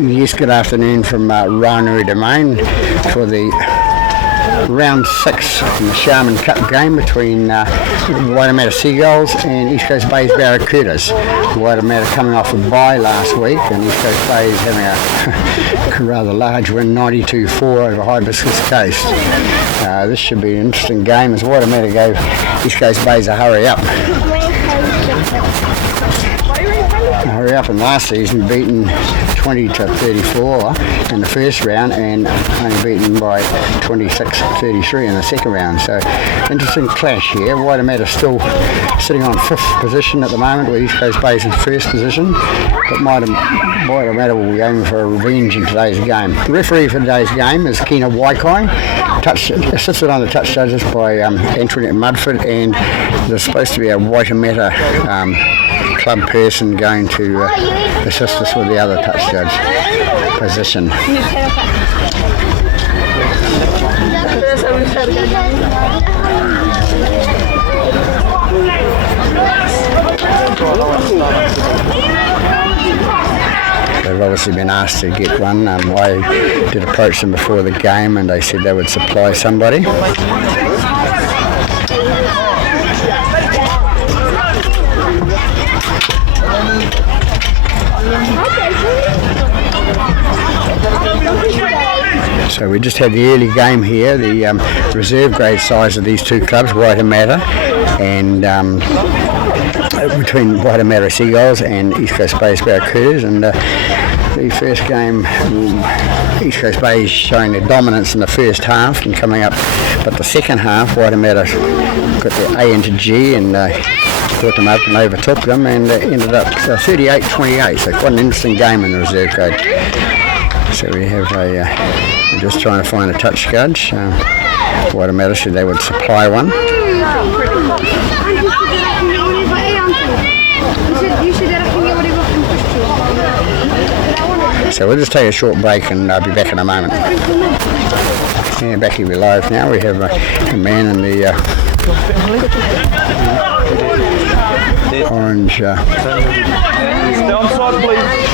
Yes, good afternoon from Rānui Domain for the round 6 in the Sharman Cup game between Waitemata Seagulls and East Coast Bay's Barracudas. Waitemata coming off a bye last week, and East Coast Bay is having a rather large win, 92-4 over Hibiscus Coast. This should be an interesting game as Waitemata gave East Coast Bay's a hurry up. In last season, beaten 20-34 in the first round and only beaten by 26-33 in the second round. So interesting clash here. Waitemata still sitting on 5th position at the moment, where East Coast Bay is in 1st position, but Waitemata will be aiming for a revenge in today's game. The referee for today's game is Kina Waikai, assisted on the touch judges by Antoinette Mudford, and there's supposed to be a Waitemata club person going to assist us with the other touch judge position. They've obviously been asked to get one. I did approach them before the game and they said they would supply somebody. So we just had the early game here, the reserve grade size of these two clubs, Waitemata and between Waitemata Seagulls and East Coast Bay's Barracudas, and the first game, East Coast Bay is showing their dominance in the first half and coming up, but the second half Waitemata got the A into G and caught them up and overtook them, and ended up 38-28, so quite an interesting game in the reserve grade. So we have we're just trying to find a touch judge. Waitemata said they would supply one. So we'll just take a short break and I'll be back in a moment. Yeah, back here we're live now. We have a man in the orange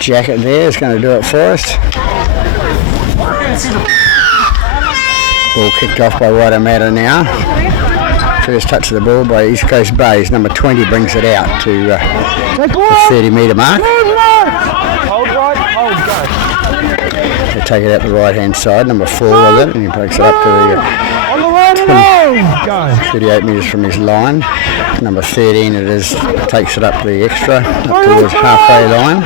jacket there is going to do it for us. Ball kicked off by Waitemata now. First touch of the ball by East Coast Bay's number 20 brings it out to the 30 metre mark. They take it out the right hand side, number 4 with it, and he breaks it up to the 38 metres from his line. Number 13 it is, takes it up the extra, up towards halfway line.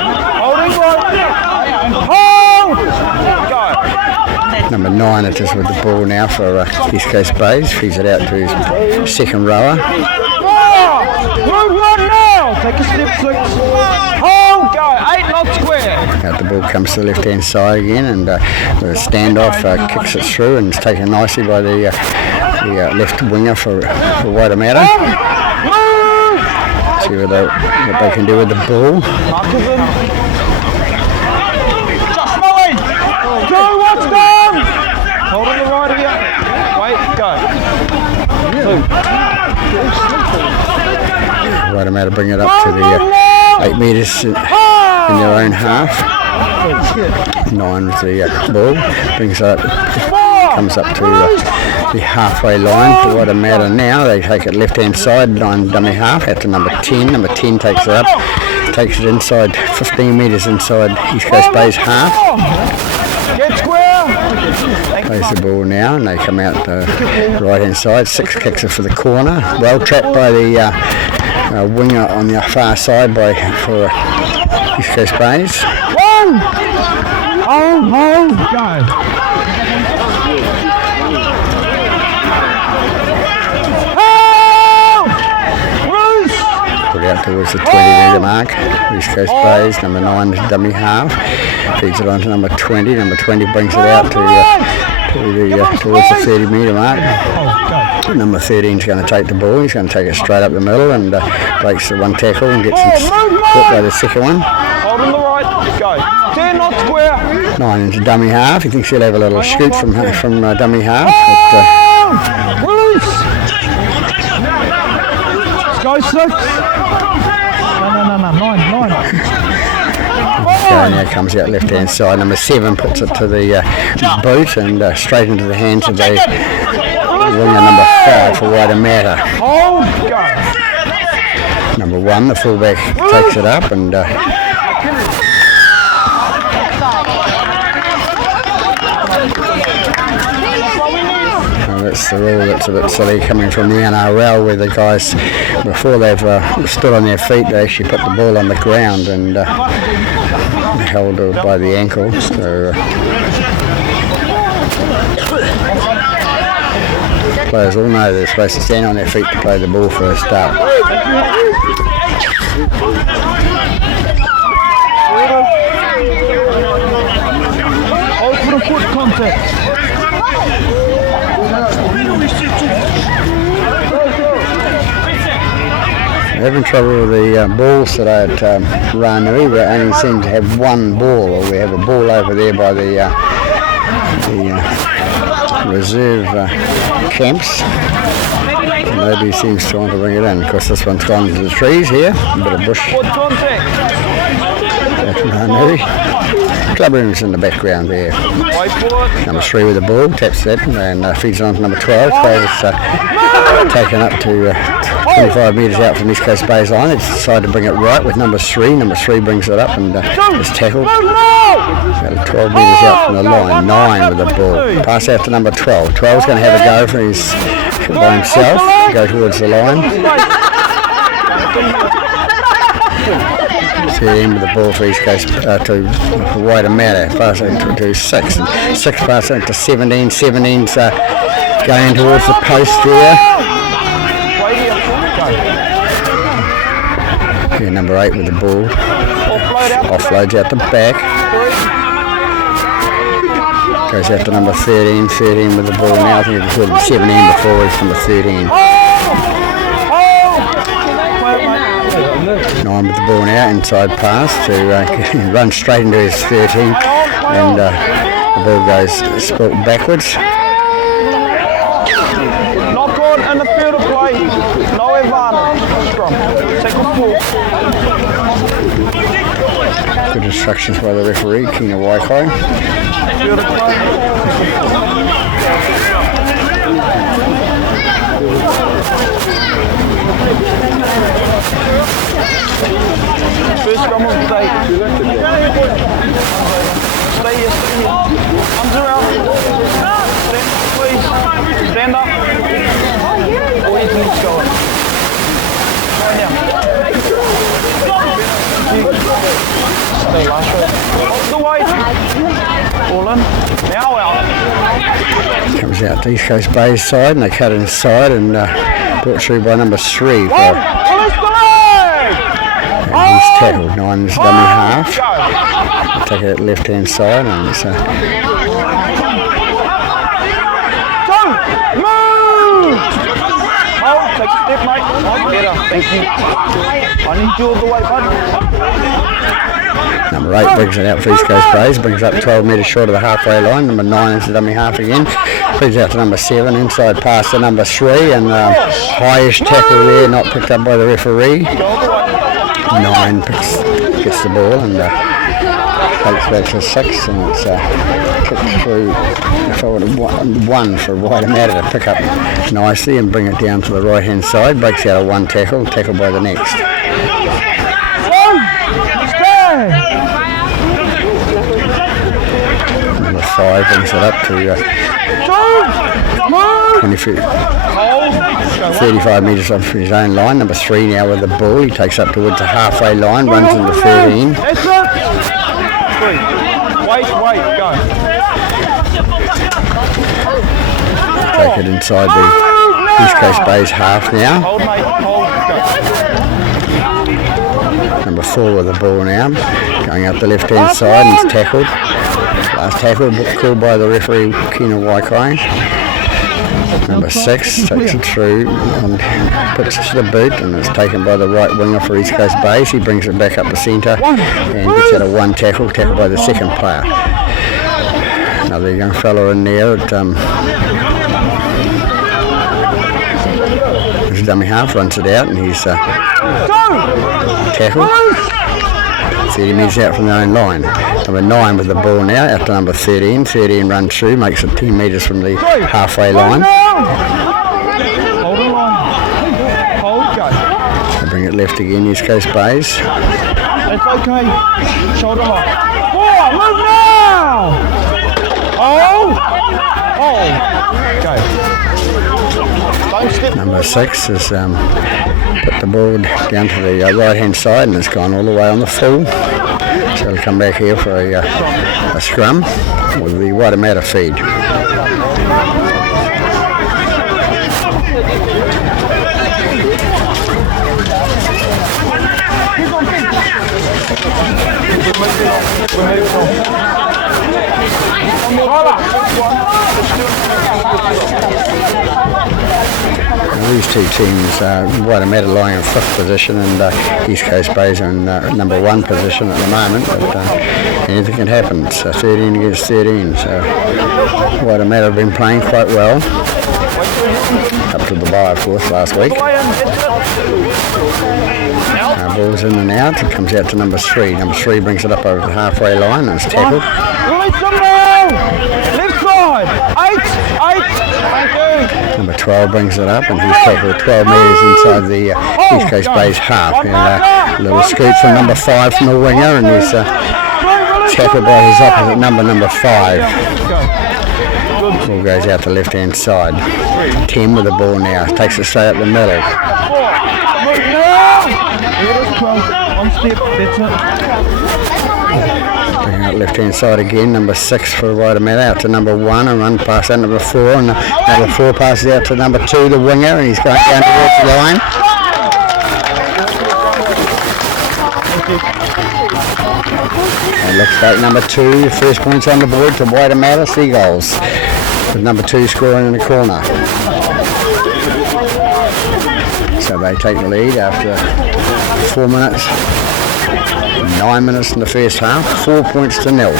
Number 9 it is with the ball now for East Coast Bays, feeds it out to his second rower. Take a step 6. Hold, go, 8 not square. Out the ball comes to the left hand side again, and with a standoff kicks it through, and it's taken nicely by the left winger for Waitemata. See what they can do with the ball. Just Molly. Go, what's done? Hold on the right here. Wait, go. 2. Waitemata bring it up to the 8 metres in their own half. 9 with the ball, brings it up, comes up to the halfway line for Waitemata now. They take it left hand side, line dummy half, out to number 10. Number 10 takes it up, takes it inside, 15 metres inside East Coast Bay's half. Get square. Plays the ball now, and they come out the right hand side. 6 kicks it for the corner. Well trapped by the winger on the far side for East Coast Bays. 1. Hold, go. Put it out towards the 20 metre mark. East Coast Bays, number 9 is dummy half. Feeds it on to number 20. Number 20 brings it out towards the 30 metre mark. Number 13 is going to take the ball. He's going to take it straight up the middle and breaks the one tackle and gets caught by the second one. Hold on the right, go. 10 not square. 9 into dummy half. He thinks he'll have a little scoot from dummy half. Release. Let's go 6. No, 9. Now comes out left hand side. Number 7 puts it to the boot and straight into the hands of the winger number 5 for Waitemata. Number 1, the fullback, takes it up and that's the rule that's a bit silly coming from the NRL, where the guys, before they've stood on their feet, they actually put the ball on the ground and held it by the ankle. So players all know they're supposed to stand on their feet to play the ball first up. Open foot contact. Having trouble with the balls today at Ranui. We only seem to have one ball, or we have a ball over there by the reserve camps. Nobody seems to want to bring it in. Of course, this one's gone into the trees here, a bit of bush. At Ranui. Club room's in the background there. Number 3 with the ball, taps that and feeds on to number 12. It's taken up to 25 metres out from East Coast Bay's line. They decide to bring it right with number 3. Number 3 brings it up and is tackled. About 12 metres out from the line. 9 with the ball. Pass out to number 12. 12's going to have a go for his by himself. Go towards the line. 13 with the ball for East Coast to Waitemata. Pass out to 6. And 6 pass out to 17. 17's going towards the post there. Yeah, number 8 with the ball. Offloads out the back. Goes out to number 13. 13 with the ball now. I think it was 17 before. It's number 13. 9 with the ball now. Inside pass to run straight into his 13. And the ball goes spilt backwards. Knock on in the field of play. No advantage. Strong. Second ball. Good instructions by the referee, King of Waikato. Field of play. First scrum of the day. Stay here, stay here. Arms around. Please. Stand up. Boys, let's go. Lie down. Stay last row. Off the weight. All in. Now out. Comes out to East Coast Bay's side and they cut inside and brought through by number 3. He's tackled. 9's dummy half. Take it left hand side and it's move! Hold, take a step, mate. Better. Thank you. I need you all the way, bud. Number 8 brings it out for East Coast Bays, brings up 12 metres short of the halfway line. Number 9 is the dummy half again. Feeds out to number 7, inside pass to number 3, and highest tackle there, not picked up by the referee. 9 gets the ball and takes back to 6, and it's kicked through forward 1 for Waitemata to pick up nicely and bring it down to the right hand side. Breaks out a 1 tackle, tackled by the next. Number 5 brings it up to 35 metres off his own line. Number 3 now with the ball. He takes up towards the halfway line, runs into 13. Wait, go. Take it inside the East Coast Bay's half now. Hold, mate, hold, go. Number 4 with the ball now. Going up the left hand side and he's tackled. Last tackle called by the referee, King of Waikato. Number 6 takes it through and puts it to the boot and it's taken by the right winger for East Coast Bays. He brings it back up the centre and gets out a 1 tackle, tackled by the second player. Another young fella in there. His dummy half runs it out and he's tackled. 30 metres out from their own line. Number 9 with the ball now, out to number 13. 13 runs through, makes it 10 metres from the halfway line. Hold on line. Hold, go. They bring it left again, East Coast Bays. It's okay. Shoulder lock. Oh, move now! Oh! Oh! Go. Don't step. Number 6 has put the ball down to the right hand side and it's gone all the way on the full. So it'll come back here for a scrum with the Waitemata feed. These two teams, Waitemata lying in 5th position and East Coast Bays in number 1 position at the moment, but anything can happen. It's 13 against 13, so Waitemata have been playing quite well, up to the bye of course last week. Ball's in and out, it comes out to number 3. Number 3 brings it up over the halfway line and it's tackled. Release them now! Left side! 8! Thank you! Number 12 brings it up and he's tackled 12 metres inside the East Coast Bays half. And a little scoop from number 5 from the winger and he's tackled by his opposite number 5. Ball goes out the left hand side. 10 with the ball now, takes it straight up the middle. On step, that's it. Bringing out left hand side again, number 6 for Waitemata out to number 1 and run past that number 4 and number 4 passes out to number 2, the winger, and he's going down towards the line. And looks like number 2, first points on the board to Waitemata Seagulls, with number 2 scoring in the corner. So they take the lead after 4 minutes, 9 minutes in the first half, 4 points to 0.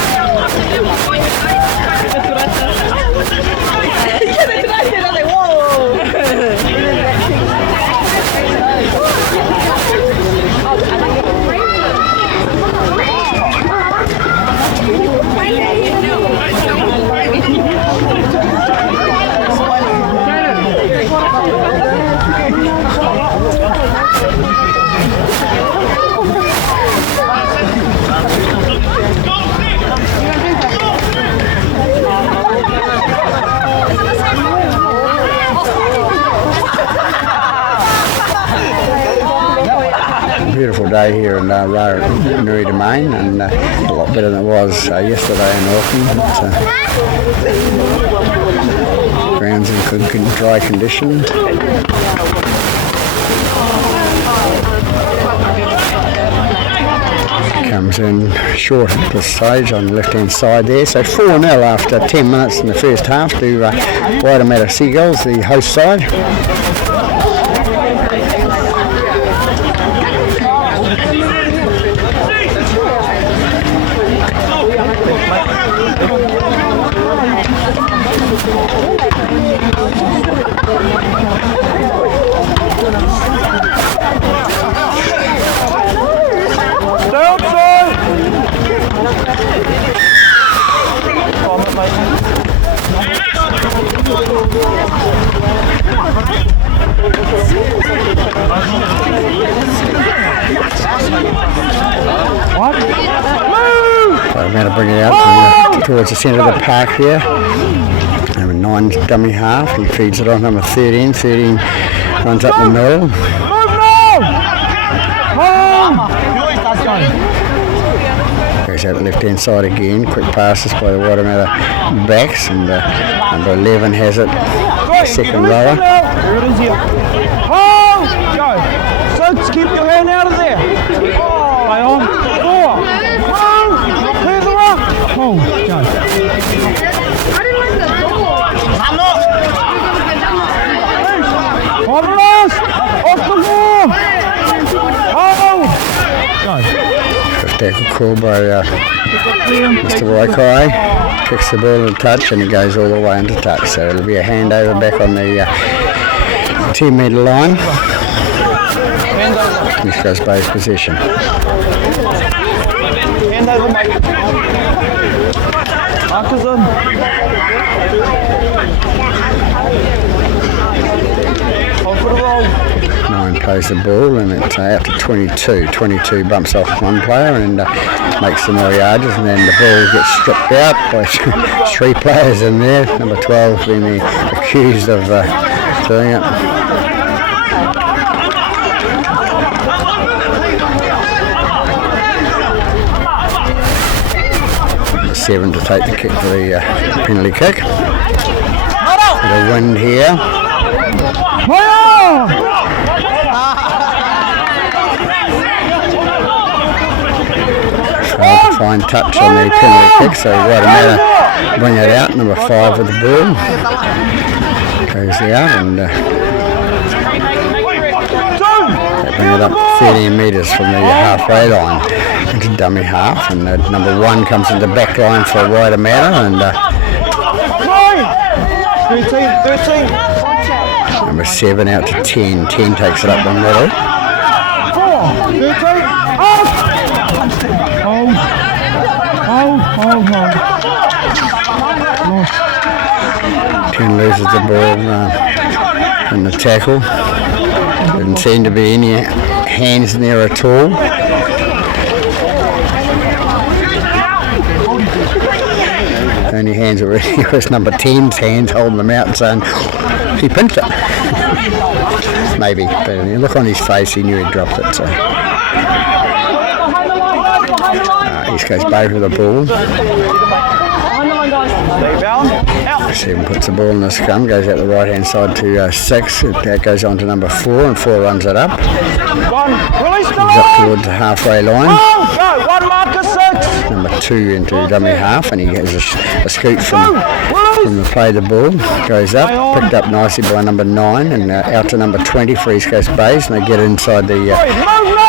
Beautiful day here in Nui Domain and a lot better than it was yesterday in Auckland. Grounds in good dry condition. Comes in short at this stage on the left hand side there. So 4-0 after 10 minutes in the first half to Waitemata Seagulls, the host side. I'm going to bring it out towards the centre of the park here. Number 9's dummy half, he feeds it on number 13. 13 runs up the middle. Goes out the left hand side again, quick passes by the Waitemata backs and number 11 has it, second rower. There it is here. Oh, go. So keep your hand out of there. Play on. 4. Clear the rock. Oh, go. On the last. Off the ball. Oh, go. Tackle call by Mr. Waikai, kicks the ball in touch and it goes all the way into touch, so it'll be a handover back on the 10 metre line. East Coast Bays possession. Hand over, mate. Markers in. Hold for the roll. 9 plays the ball and it's out to 22. 22 bumps off one player and makes some more yards, and then the ball gets stripped out by 3 players in there. Number 12 being accused of doing it. Number 7 to take the kick for the penalty kick. The wind here. Fine touch on the penalty kick, so Waitemata bring it out. Number 5 with the ball goes out and they bring it up 13 metres from the halfway line into dummy half, and number 1 comes into back line for Waitemata, and 13. number 7 out to 10. 10 takes it up the middle. 13. Hold. 10 loses the ball in the tackle. Didn't seem to be any hands in there at all. Only hands already was number 10's hands holding them out and saying he pinched it. Maybe, but you look on his face, he knew he'd dropped it. So. East Coast Bay with the ball. 7 puts the ball in the scrum, goes out the right hand side to 6. That goes on to number 4, and 4 runs it up. Moves up towards the halfway line. Number 2 into dummy half, and he has a scoot from the play the ball. Goes up, picked up nicely by number 9, and out to number 20 for East Coast Bays, and they get inside the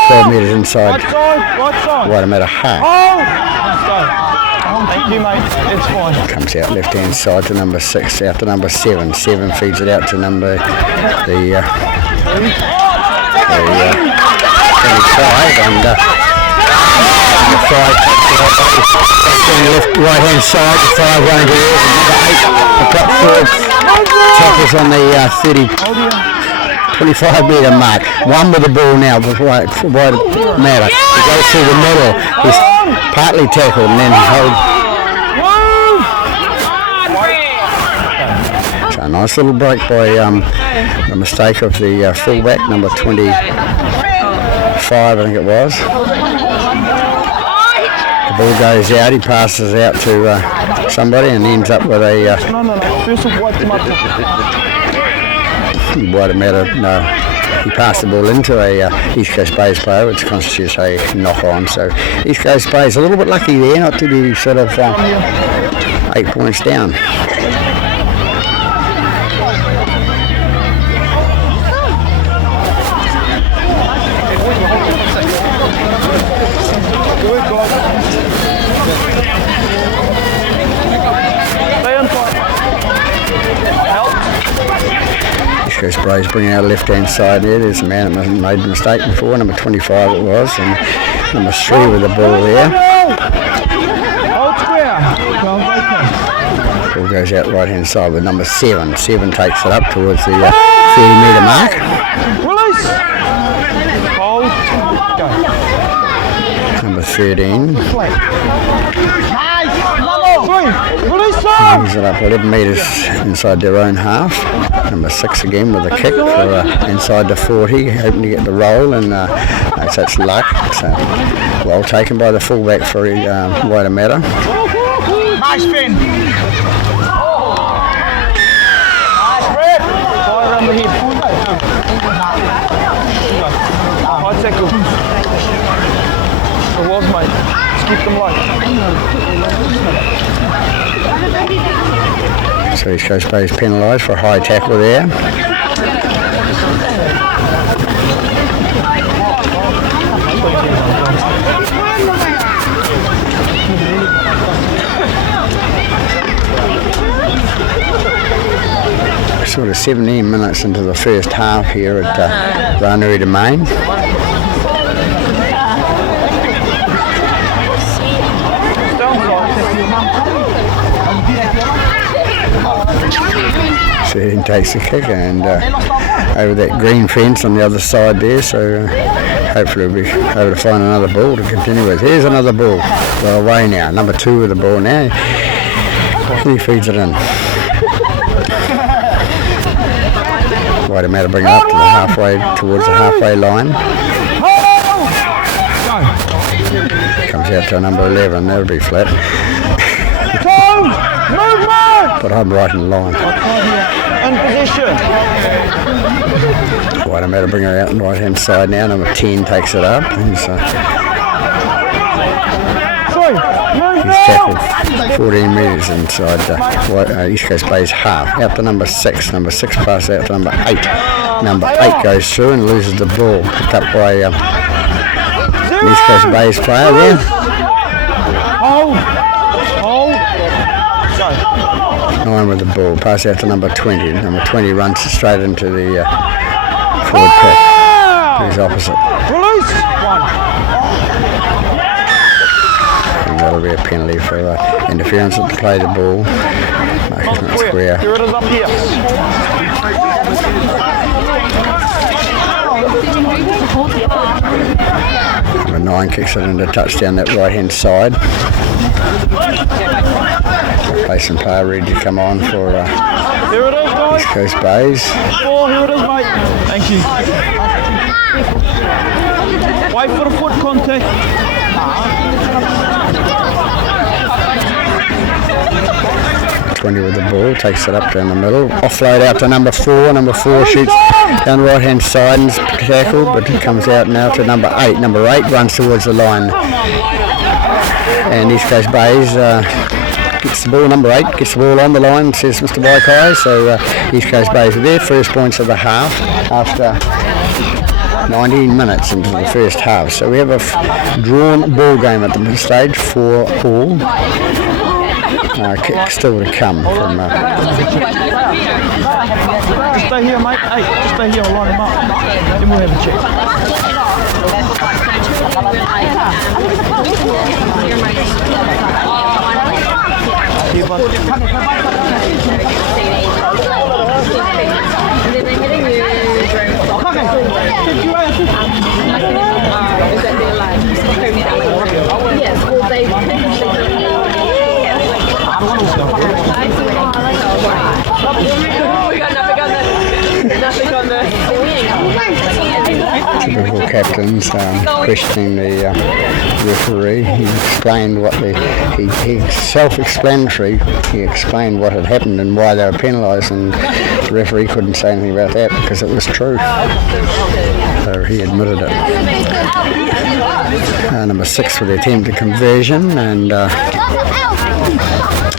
12 metres inside Waitemata half. Thank you, mate. It's fine. Comes out left hand side to number 6, out to number 7. 7 feeds it out to number 25, and the 5 left right hand side. The 5 running to number 8. The top forward tackles on the 25 metre mark. 1 with the ball now with Waitemata. He goes through the middle. He's partly tackled and then holds. So a nice little break by the mistake of the fullback, number 25, I think it was. The ball goes out, he passes out to somebody and ends up with a Waitemata. No, he passed the ball into a East Coast Bays player, which constitutes a knock on. So East Coast Bays a little bit lucky there, not to be sort of 8 points down. East Coast Braves bringing out left hand side there. There's a man that made a mistake before, number 25 it was, and number 3 with the ball there. Ball goes out right hand side with number 7. 7 takes it up towards the 30 metre mark. Release. Hold. Go. Number 13. Brings it up 11 metres inside their own half. Number 6 again with a kick for inside the 40, hoping to get the roll, and that's luck. So well taken by the fullback for Waitemata. Nice spin. Nice red. Fire around the head. High tackle. It was, mate. Just keep them light. So East Coast Bay is penalised for a high tackle there. Sort of 17 minutes into the first half here at Ranuri Domain. 13 takes the kick, and over that green fence on the other side there, so hopefully we'll be able to find another ball to continue with. Here's another ball. We're away now. Number 2 with the ball now. He feeds it in. Waitemata bring it up to the halfway, towards the halfway line. Comes out to number 11. That'll be flat. But I'm right in the line. In position. Waitemata bring her out on the right hand side now. Number 10 takes it up. He's tackled 14 metres inside East Coast Bay's half. Out to number 6. Number 6 passes out to number 8. Number 8 goes through and loses the ball. Picked up by East Coast Bay's player there. Hold. 9 with the ball. Pass out to number 20. Number 20 runs straight into the forward pack. He's opposite. Release. 1. And that'll be a penalty for interference at the play the ball. Marcus not square. Here it is up here. Number 9 kicks it into touchdown that right hand side. Replacement player ready to come on for Here it is, guys. East Coast Bays. Oh, here it is, mate. Thank you. Wait for the foot contact. 20 with the ball, takes it up down the middle. Offload out to number 4. Number 4 shoots down the right hand side and is tackled, but it comes out now to number 8. Number 8 runs towards the line. And East Coast Bays gets the ball, number 8 gets the ball on the line, says Mr. Baikai. So East Coast Bays are their first points of the half after 19 minutes into the first half. So we have a drawn ball game at the stage for all. Kick still to come from Just stay here, mate. Hey, just stay here, I'll line them up. Then we'll have a check. Here, bud. Typical captains questioning the referee. He explained what he self-explanatory. He explained what had happened and why they were penalised, and the referee couldn't say anything about that because it was true. So he admitted it. Number 6 with the attempted conversion and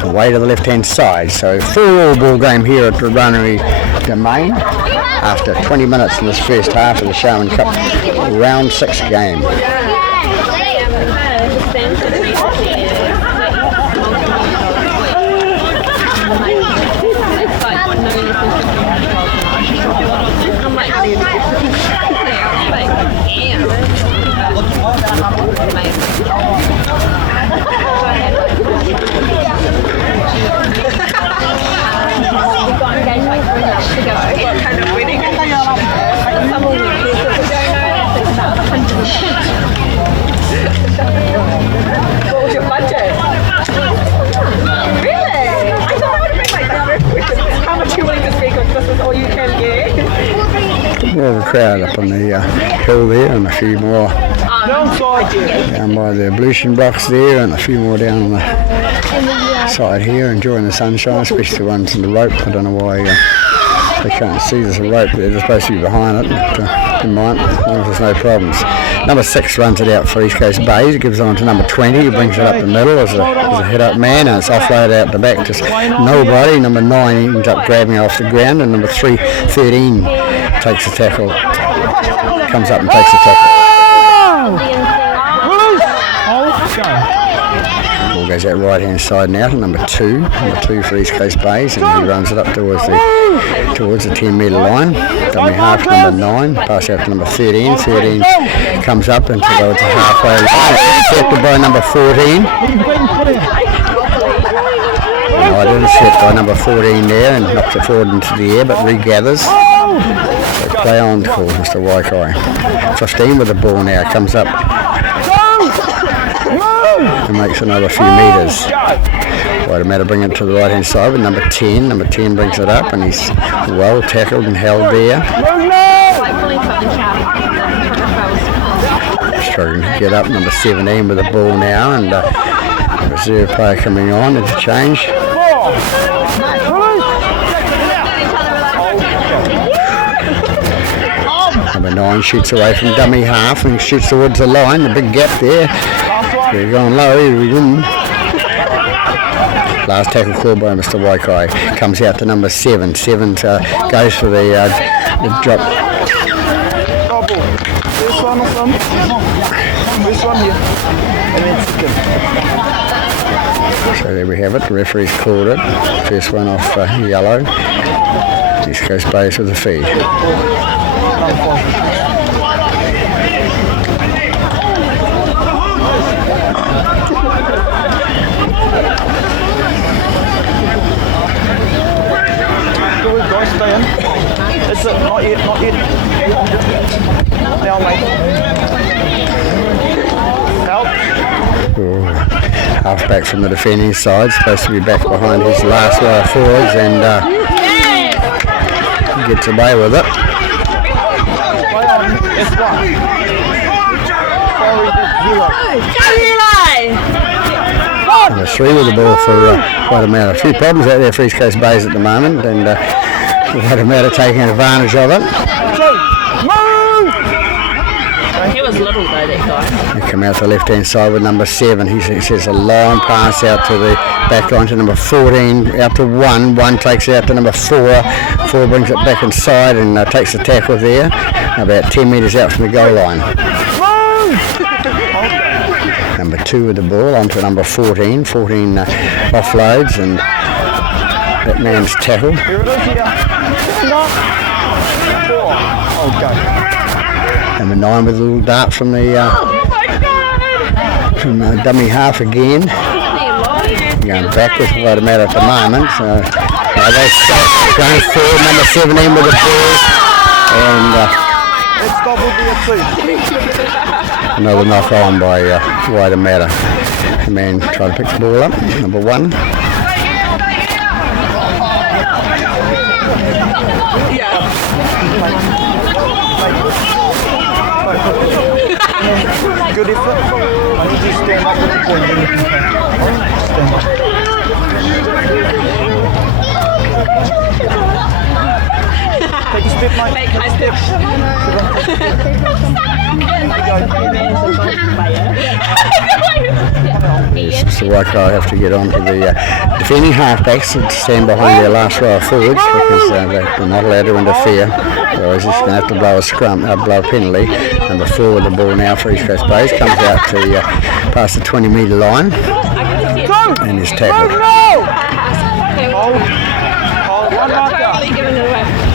away to the left-hand side. So 4-all ball game here at the Runnery Domain after 20 minutes in this first half of the Sharman Cup round 6 game. What was your budget? Really? I thought that would have been like the first question. How much you willing to speak of? This is all you can get. More of a crowd up on the hill there, and a few more down by the ablution blocks there, and a few more down on the side here, enjoying the sunshine, especially the ones in the rope. I don't know why they can't see there's a rope there. They're supposed to be behind it, but in mine, as long as there's no problems. Number 6 runs it out for East Coast Bays. It gives it on to number 20. He brings it up the middle as a head-up man, and it's offloaded out the back. Just nobody. Number 9 ends up grabbing it off the ground, and number 13 takes the tackle. Comes up and takes the tackle. Ball goes out right hand side now to number 2. Number 2 for East Coast Bays, and he runs it up towards the 10 metre line. Dummy half number 9. Pass out to number 13. 13 comes up and to go to halfway line. Intercepted by number 14. And wide intercept by number 14 there and knocks it forward into the air, but regathers. So play on call, Mr. Waikai. 15 with the ball now, comes up and makes another few metres. Waitemata bring it to the right hand side with number 10. Number 10 brings it up and he's well tackled and held there. Struggling to get up, number 17 with the ball now, and reserve player coming on, interchange. Number 9 shoots away from dummy half and shoots towards the line, the big gap there. We're going low, we didn't. Last tackle called by Mr. Waikai. Comes out to number 7. 7 goes for the drop. This one or some? This one here. And then second. So there we have it. The referee's called it. First one off yellow. East Coast Bays with the feed. Stay in. Is it? Not yet, not yet. Now, mate. Help. Half back from the defending side, supposed to be back behind his last row of forwards, and gets away with it. Number 3 with the ball for Waitemata. A few problems out there for East Coast Bays at the moment, and Waitemata taking advantage of it. He was little though, that guy. They come out the left hand side with number 7. He says a long pass out to the back line to number 14, out to 1. 1 takes it out to number 4. 4 brings it back inside and takes the tackle there, about 10 metres out from the goal line. Number 2 with the ball onto number 14. 14 offloads and that man's tackled. Here it is here. Okay. Number 9 with a little dart from the dummy half again. Going backwards with Waitemata at the moment. So they're going forward. Number 17 with the ball. And Let's double the 2. another knock on by Waitemata. The man trying to pick the ball up. Number 1. Good effort. I need you to stand up with the point. Stand up. Take a step, mate. Make high step. So Waikai have to get on to the defending halfbacks and stand behind their last row of forwards because they're not allowed to interfere. Otherwise, he's going to have to blow a blow a penalty. Number 4 with the ball now for East Coast Bays comes out to past the 20 metre line and is tackled.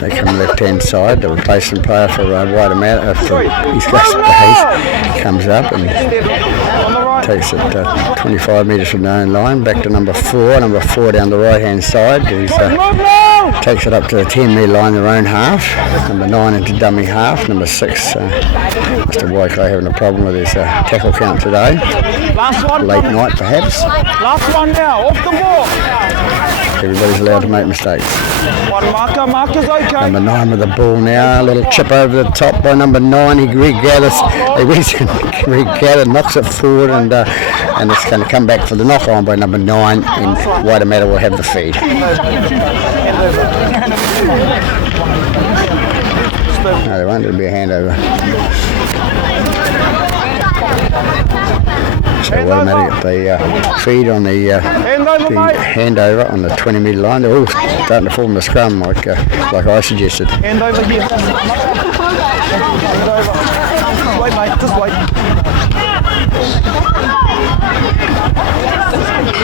They come left hand side. The replacement player for Waitemata for East Coast Bays comes up and takes it 25 metres from the own line back to number 4. Number 4 down the right hand side. He's takes it up to the 10 metre line, their own half. Number 9 into dummy half. Number 6, Mr. Waikai having a problem with his tackle count today. Last one. Late night perhaps. Last one now, off the ball. Everybody's allowed to make mistakes. One marker's okay. Number 9 with the ball now. A little chip over the top by number 9. He regathers, knocks it forward and it's going to come back for the knock on by number 9 and Waitemata will have the feed. No, there won't. It'll be a handover. So Waitemata get the feed on the handover on the 20 metre line. They're all starting to form the scrum like I suggested. Hand over here. Hand over. Wait, mate. Just wait.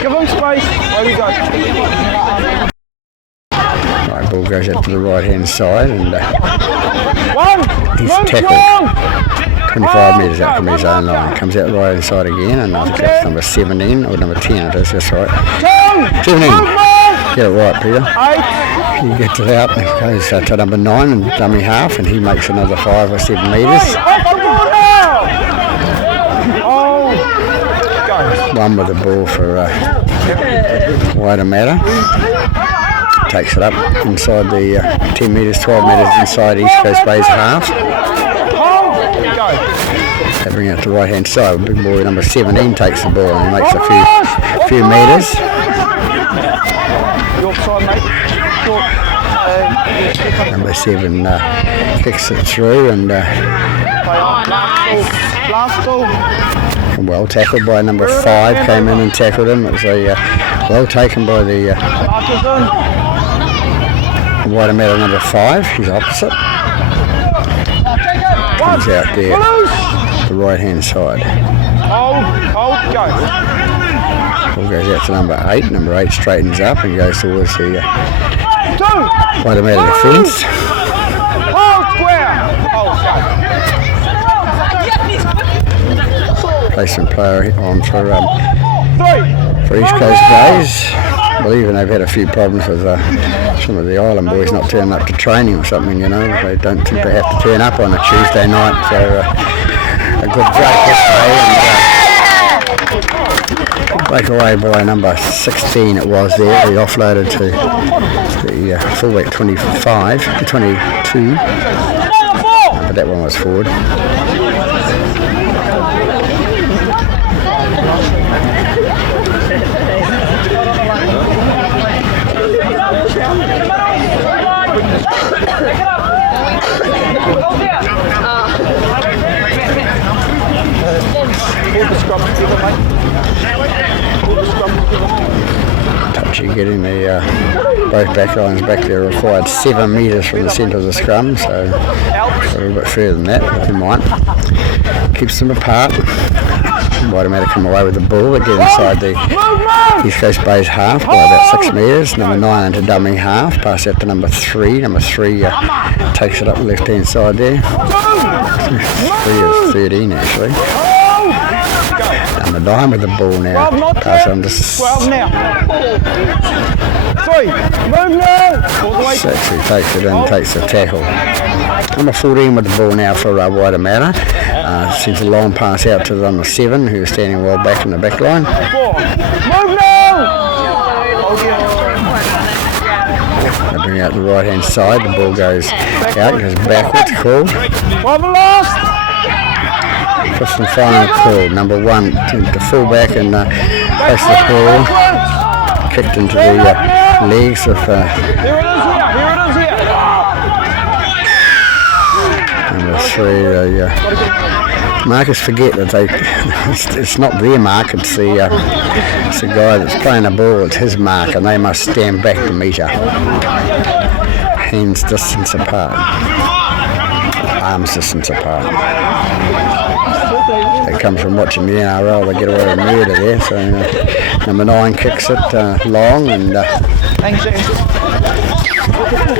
Give him space. There we go. Right, ball goes out to the right hand side and he's tackled 25 metres out from his own line. Comes out right hand side again and I think that's number 17 or number 10 it is, that's right. 17. Get it right, Peter. 8. He gets it out and goes to number 9 and dummy half, and he makes another 5 or 7 metres. Off the ball now! Oh, go. One with the ball for Waitemata. Takes it up inside the 10 metres, 12 metres inside East Coast Bay's half. Hold, go. They bring it to the right hand side. Big boy number 17 takes the ball and he makes a few metres. Your side, mate. Number 7 kicks it through and Last ball. well tackled by number 5. Came in and tackled him. It was a well taken by the Waitemata number 5. He's opposite. Comes out there, the right hand side. Hold, go. Ball goes out to number 8. Number 8 straightens up and goes towards the 2. Waitemata defence. Hold, square. Hold, go. Placement player on for 3. East Coast Bays. I believe they've had a few problems with some of the island boys not turning up to training or something, you know. They don't seem to have to turn up on a Tuesday night, so a good breakaway by number 16 it was there. He offloaded to the fullback 25 to 22, but that one was forward. Touchy getting the both back lines back there. Required 7 metres from the centre of the scrum, so a little bit further than that, but never mind. Keeps them apart. Waitemata come away with the ball. They get inside the East Coast Bay's half by about 6 metres. Number 9 into dummy half. Pass out to number 3. Number 3 takes it up the left hand side there. 3 is 13 actually. Number 9 with the ball now. Pass on to 12 now. 3. Move now. 6 who takes it in, takes the tackle. Number 14 with the ball now for Waitemata. Sends a long pass out to number 7 who's standing well back in the back line. 4. Move now. They bring out the right hand side. The ball goes out, goes backwards, called. 12 last. 5th and final call. Number 1 to full back and place the ball. Kicked into the legs of Here it is here. number 3. Markers forget that it's not their mark, it's the guy that's playing the ball, it's his mark, and they must stand back to meter. Hands distance apart. Arms distance apart. They come from watching the NRL, they get away with murder there, so number 9 kicks it long and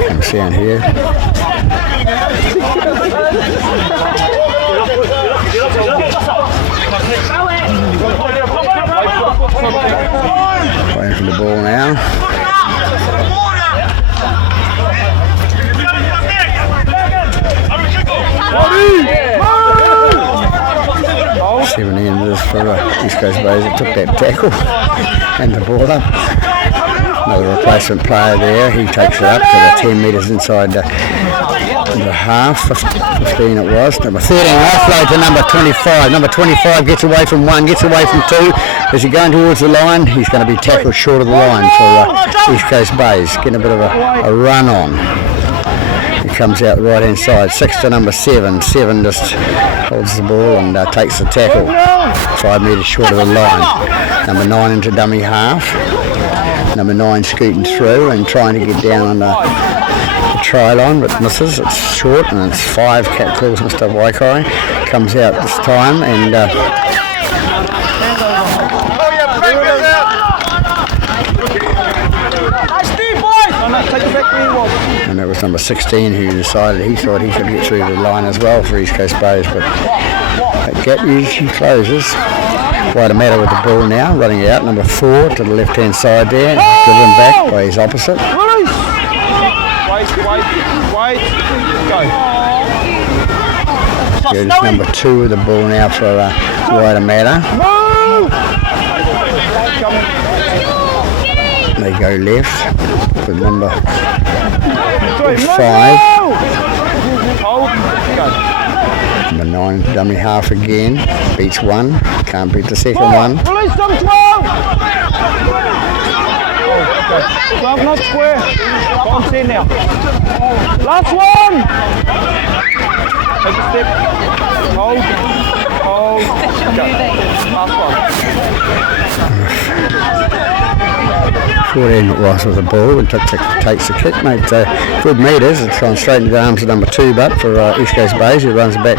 comes down here. Waiting for the ball now. Move! 17 meters for East Coast Bays that took that tackle and the ball up. Another replacement player there. He takes it up to the 10 metres inside the half. 15 it was. Number 13 offload to number 25. Number 25 gets away from 1, gets away from 2. As he's going towards the line, he's going to be tackled short of the line for East Coast Bays. Getting a bit of a run on. He comes out the right hand side. 6 to number 7. 7 just holds the ball and takes the tackle 5 metres short of the line. Number 9 into dummy half. Number 9 scooting through and trying to get down on the try line, but misses. It's short and it's 5. Cat calls Mr. Waikai. Comes out this time and and it was number 16 who decided he thought he could get through the line as well for East Coast Bays, but that gap usually closes. Waitemata with the ball now, running out, number 4 to the left-hand side there, driven back by his opposite. Release. Wait. Go. Here's number 2 with the ball now for Waitemata. Move. They go left with number 5. Hold. Go. Number 9, dummy half again. Beats 1. Can't beat the second one. Release them, 12. 12 not square. On 10 now. Last one. Take a step. Hold. Go. Last one. 14 Ross with the ball and takes the kick, mate. Good metres. It's gone straight into the arms of number 2, but for East Coast Bays, who runs back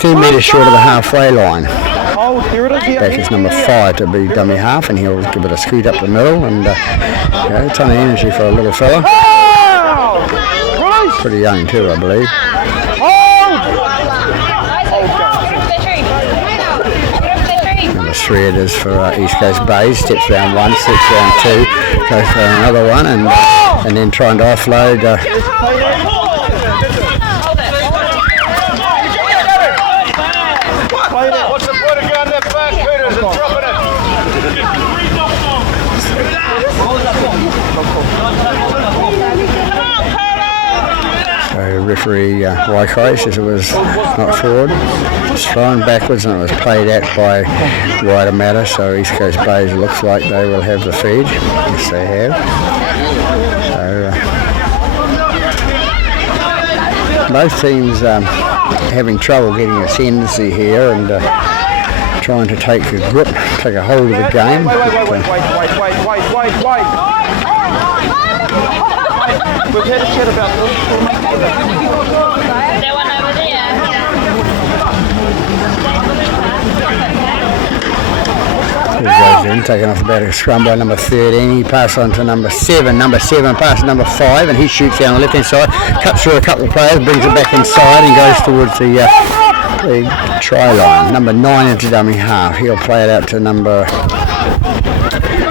2 metres short of the halfway line. Hold. Here it is. Back is number 5 to be dummy half, and he'll give it a scoot up the middle, and a ton of energy for a little fella. Release. Pretty young too, I believe. Number 3 it is for East Coast Bays. Steps round 1, steps round 2, goes for another one, and then trying to offload. What's the point of going that back, Peters, and dropping So referee Waikato says it was not forward. It's thrown backwards and it was played out by Waitemata, so East Coast Bays looks like they will have the feed. Yes, they have. So both teams having trouble getting ascendancy here and trying to take a grip, take a hold of the game. Wait. We've had a chat about this. That one over there. He goes in, taking off about a scrum by number 13. He passes on to number 7. Number 7 passes number 5, and he shoots down the left-hand side, cuts through a couple of players, brings it back inside, and goes towards the try line. Number 9 into dummy half. He'll play it out to number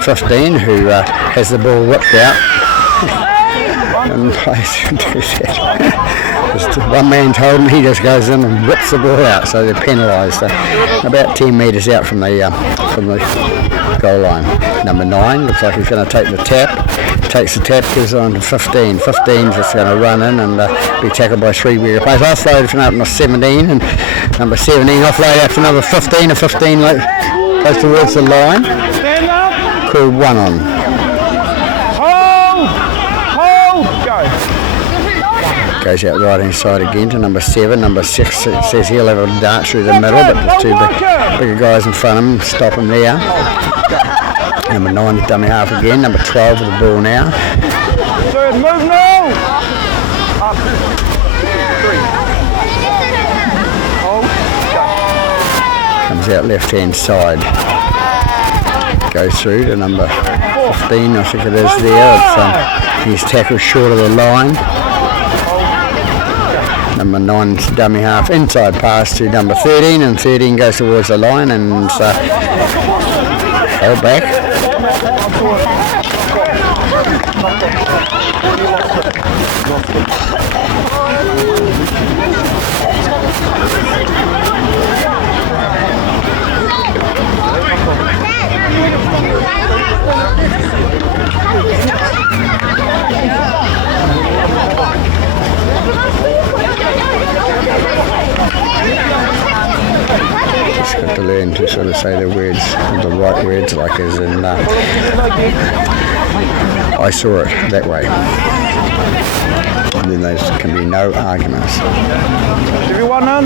15, who has the ball whipped out. And plays to do that. Just one man's holding, he just goes in and whips the ball out, so they're penalised. About 10 metres out from the goal line. Number 9 looks like he's going to take the tap. Takes the tap, gives it on to 15. 15's just going to run in and be tackled by 3 bigger players. Offload from up to 17, and number 17 offload out to number 15, and 15 goes towards the line. Stand up. Called 1 on. Goes out right hand side again to number 7. Number 6 says he'll have a dart through the middle, but the 2 bigger guys in front of him stop him there. Number 9 is dummy half again. Number 12 with the ball now. Third, move now. Up. 3. Hold. Comes out left hand side. Goes through to number 15, I think it is there. He's tackled short of the line. Number 9's dummy half inside pass to number 13, and 13 goes towards the line and held back. Just got to learn to sort of say the words, the right words, like as in I saw it that way. And then there can be no arguments. Everyone on.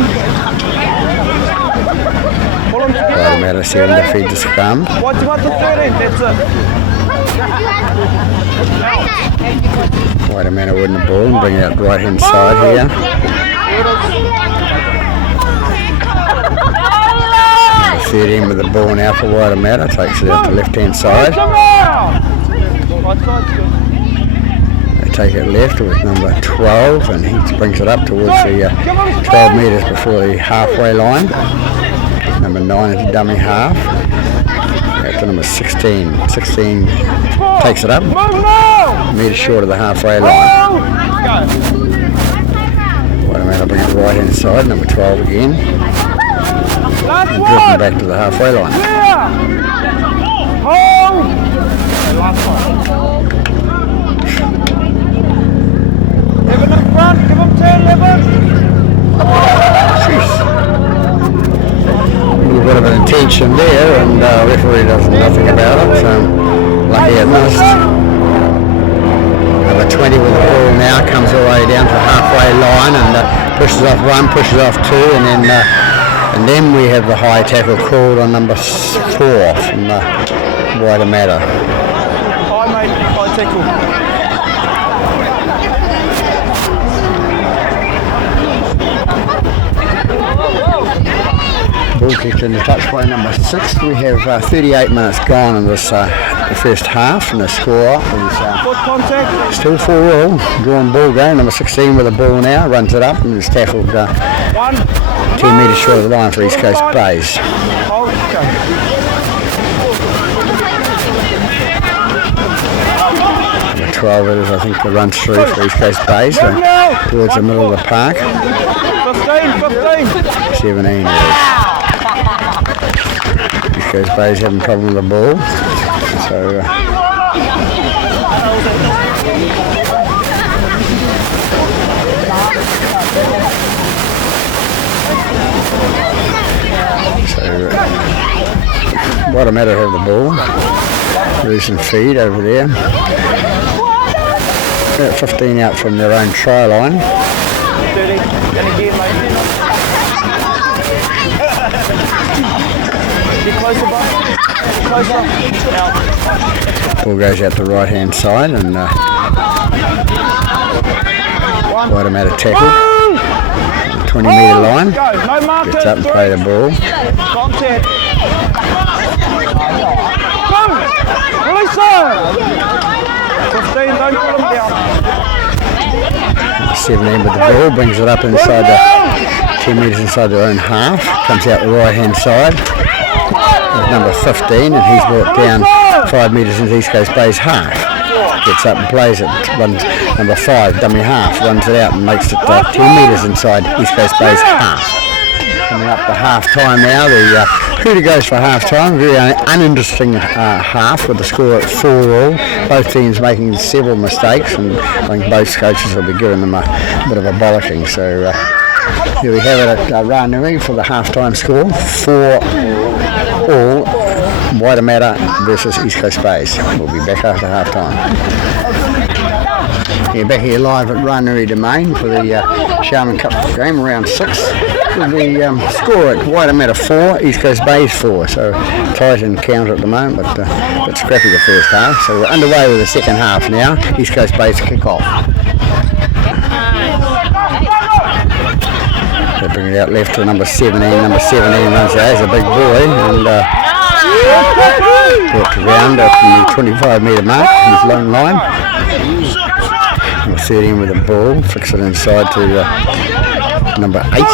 Pull them together. Waitemata 7 to feed the scrum. Waitemata 13, that's it. Waitemata winning the ball and bring it out right hand side here. 13 with the ball now for Waitemata, takes it out to left hand side. They take it left with number 12, and he brings it up towards the 12 metres before the halfway line. Number 9 is dummy half. Out to number 16. 16 takes it up. Metre short of the halfway line. Waitemata bring it right hand side. Number 12 again. Driven back to the halfway line. Evan in front, give him 10, Evan. A little bit of an intention there, and referee does nothing about it, so lucky it missed. Number 20 with the ball now comes all the way down to the halfway line and pushes off 1, pushes off 2, and then we have the high tackle called on number 4 from Waitemata. High mate, high tackle. Ball kicked in the touch by number 6. We have 38 minutes gone in this first half, and the score is Foot contact. still 4-all. Drawn ball game. Number 16 with the ball now runs it up and is tackled 10 metres short of the line for East Coast Bays. Hold, go. Number 12 it is, I think, that runs through for East Coast Bays, so towards the middle of the park. 15. 17 it is. East Coast Bays having a problem with the ball, so Waitemata have the ball. Recent feed over there. About 15 out from their own try line. 30. And again, mate. Get closer, bud. Closer. Out. Ball goes out the right hand side and Waitemata tackle. 20 metre line. Go. No marker. Gets up and play the ball. Contact. Go. Release her. 15. Don't put him down. 17 with the ball, brings it up inside the 10 metres inside their own half. Comes out the right hand side. With number 15, and he's brought down 5 metres into East Coast Bay's half. Gets up and plays it. Runs number 5, dummy half, runs it out and makes it 10 metres inside East Coast Bay's half. Coming up to half time now. The Cooter goes for half time. Very uninteresting half with the score at 4-all. Both teams making several mistakes, and I think both coaches will be giving them a bit of a bollocking. So here we have it at Ranui for the half time score. 4-all. Waitemata versus East Coast Bays. We'll be back after half time. We're back here live at Ranui Domain for the Sharman Cup game, round 6. With the score at Waitemata 4, East Coast Bays 4. So tight encounter at the moment, but it's scrappy the first half. So we're underway with the second half now. East Coast Bays kick off. They bring it out left to number 17. Number 17 runs out. He's a big boy and brought round up from the 25 metre mark in his long line. Number 13 with the ball, flicks it inside to number 8.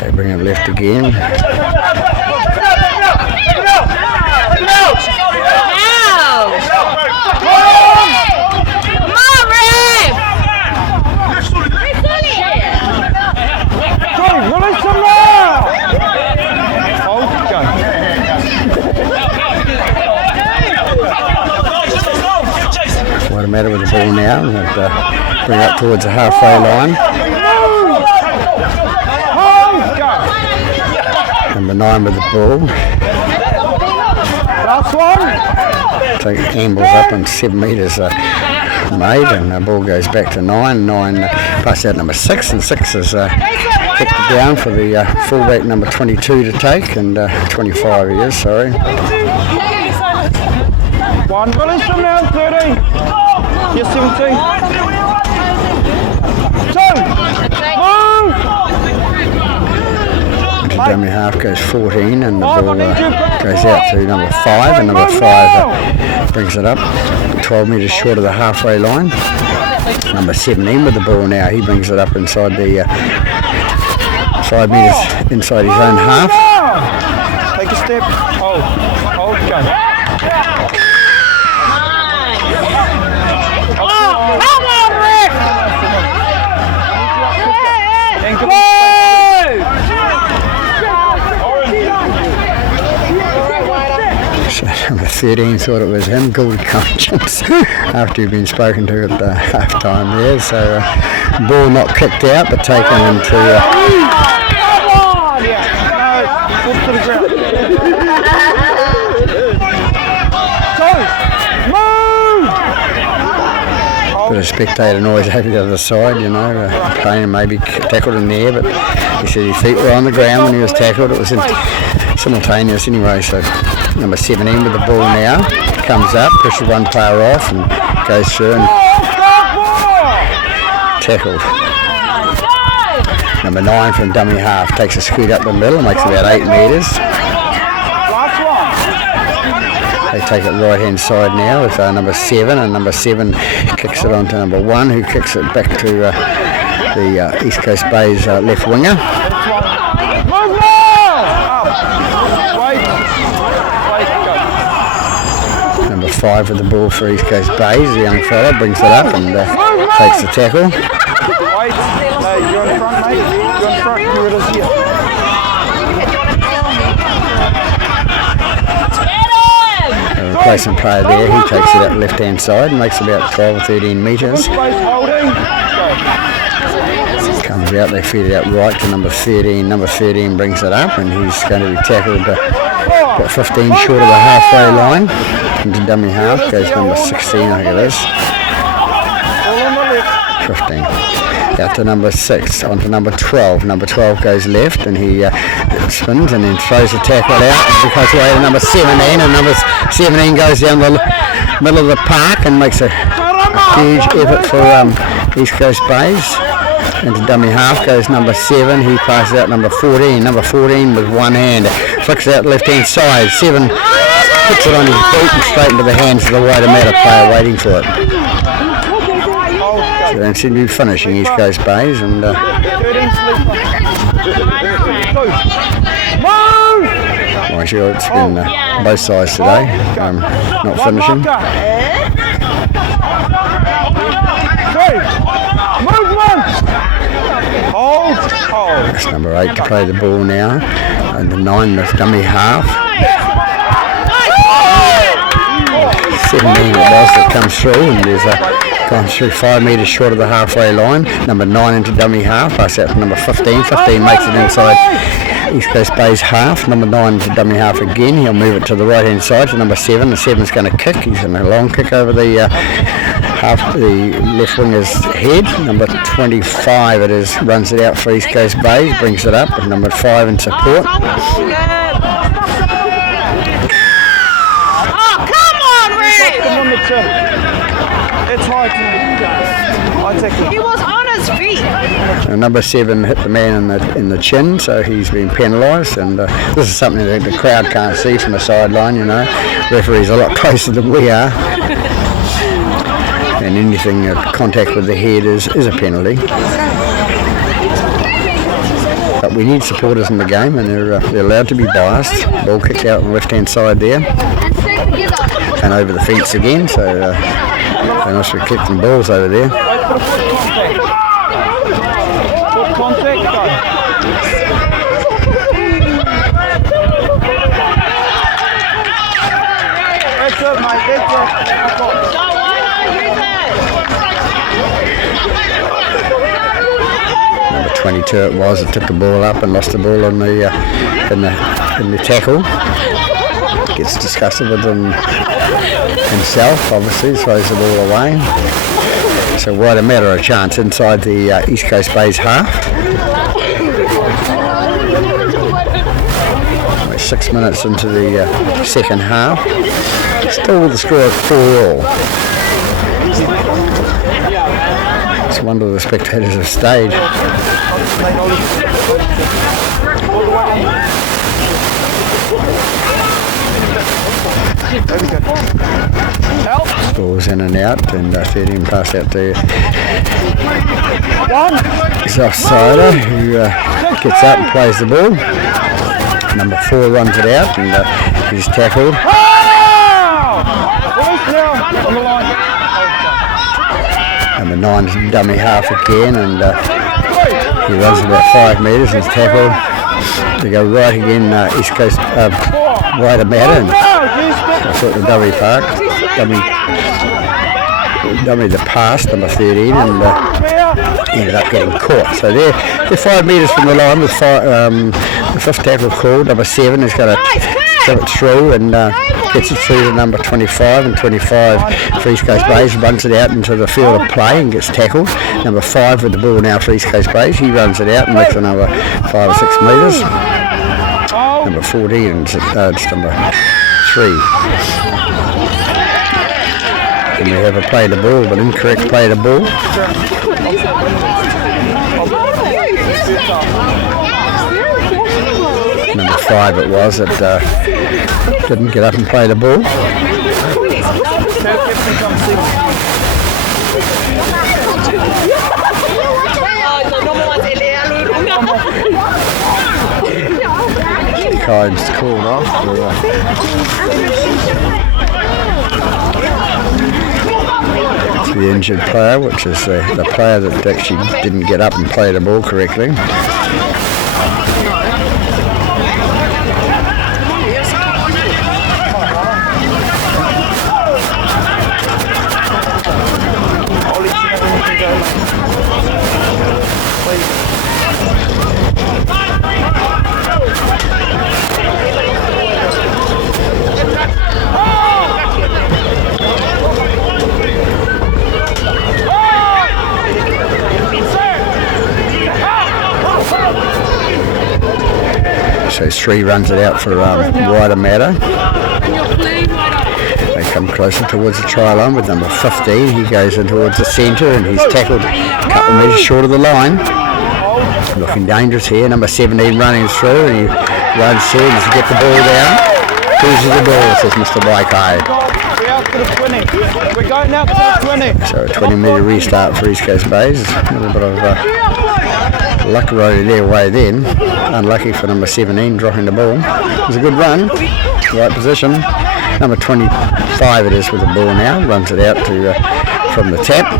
They bring it left again. Waitemata with the ball now, and bring it up towards the halfway line. Number 9 with the ball. Last one. Take ambles up and 7 metres made, and the ball goes back to 9. 9 passes out number 6, and 6 is kicked it down for the fullback number 22 to take, and 25 he is, sorry. One, release from now, 13. Yes, 17. 2. Move. Dummy half goes 14, and the ball goes out to number 5, and number 5 brings it up 12 metres short of the halfway line. Number 17 with the ball now. He brings it up inside the 5 metres inside his own half. Take a step. Hold, go. Come on, Rick! So number 13 thought it was him, good conscience, after he'd been spoken to at the half time there. So ball not kicked out but taken into bit of spectator noise over the other side, you know. Payne maybe tackled in there, but he said his feet were on the ground when he was tackled. It was simultaneous anyway. So number 17 with the ball now comes up, pushes one player off and goes through and tackled. Number 9 from dummy half takes a scoot up the middle, makes about 8 metres. They take it right hand side now with number 7, and number 7 kicks it on to number 1, who kicks it back to the East Coast Bay's left winger. Number 5 with the ball for East Coast Bays, the young fella brings it up and takes the tackle. You're in front, mate. You're in front. Here it is here. Replacement player there, he takes it up left hand side and makes about 12 or 13 metres. Comes out, they feed it out right to number 13. Number 13 brings it up and he's going to be tackled about 15 short of the halfway line. Into dummy half goes number 16, I think it is. 15. Out to number 6, on to number 12. Number 12 goes left and he spins and then throws the tackle out and goes away to number 17, and number 17 goes down the middle of the park and makes a huge effort for East Coast Bays. Into dummy half goes number 7, he passes out number 14. Number 14 with one hand flicks out left hand side. 7 puts it on his boot and straight into the hands of the Waitemata player waiting for it. So they seem to be finishing East Coast Bays and I'm sure it's been both sides today, not finishing. That's number 8 to play the ball now, and the 9 with dummy half. 17 it was that comes through, and there's gone through 5 metres short of the halfway line. Number 9 into dummy half, pass out to number 15. 15 makes it inside East Coast Bay's half. Number 9 into dummy half again. He'll move it to the right hand side to number 7. The 7's going to kick. He's in a long kick over the the left winger's head. Number 25 it is, runs it out for East Coast Bay, brings it up, and number 5 in support. It's hard to He was on his feet. Number 7 hit the man in the chin, so he's been penalised, and this is something that the crowd can't see from the sideline, you know. Referee's a lot closer than we are. And anything contact with the head is a penalty. But we need supporters in the game, and they're allowed to be biased. Ball kicked out on the left hand side there. And over the fence again, so they must be kicking balls over there. Foot contact, go. That's it, mate, that's it. Number 22 it was, that took the ball up and lost the ball on the in the tackle. Gets disgusted with them himself, obviously, throws the ball away. So Waitemata a chance inside the East Coast Bay's half. We're 6 minutes into the second half. Still with the score at 4-4. It's a wonder the spectators have stayed. Ball's in and out, and 13 pass out to his offsider, who gets up and plays the ball. Number 4 runs it out, and he's tackled. Number 9's dummy half again, and he runs about 5 metres and is tackled. They go right again, East Coast Waitemata, and I thought the dummy park, dummy the pass, number 13, and ended up getting caught. So they're 5 metres from the line with the 5th tackle called. Number 7 is going to shove it through and gets it through to number 25, and 25 for East Coast Bays runs it out into the field of play and gets tackled. Number 5 with the ball now for East Coast Bays, he runs it out and makes another 5 or 6 metres. Number 14 and it's number 3. And we have a play the ball, but incorrect play the ball. Number 5 it was that didn't get up and play the ball. Card's called off. The injured player, which is the player that actually didn't get up and play the ball correctly. So 3 runs it out for Waitemata. They come closer towards the try line with number 15. He goes in towards the centre and he's tackled a couple of metres short of the line. Looking dangerous here. Number 17 running through, and he runs through to get the ball down. Loses the ball, says Mr. Waikato. We're going out to the 20. So a 20-metre restart for East Coast Bays. A little bit of luck rode their way then. Unlucky for number 17 dropping the ball. It was a good run, right position. Number 25 it is with the ball now. Runs it out to from the tap.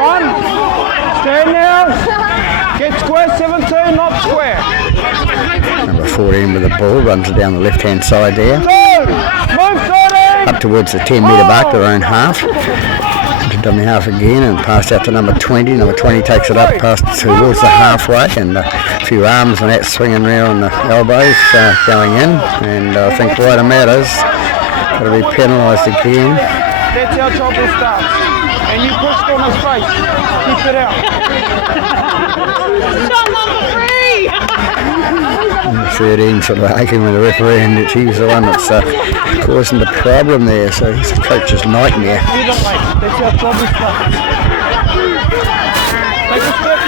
1, stand now. Get square 17, not square. Number 14 with the ball runs it down the left-hand side there. 2, move 13. Up towards the 10-metre mark, their own half. To dummy half again and passed out to number 20. Number 20 takes it up past towards the halfway, and a few arms and that swinging around the elbows going in, and I think Waitemata's going to be penalised again. That's how trouble starts. And you pushed on his face. Keep it out. Shot number 3. 13 sort of aching with the referee, and he's the one that's causing the problem there, so he's the coach's nightmare. You don't, mate. That's how trouble starts. Take a step,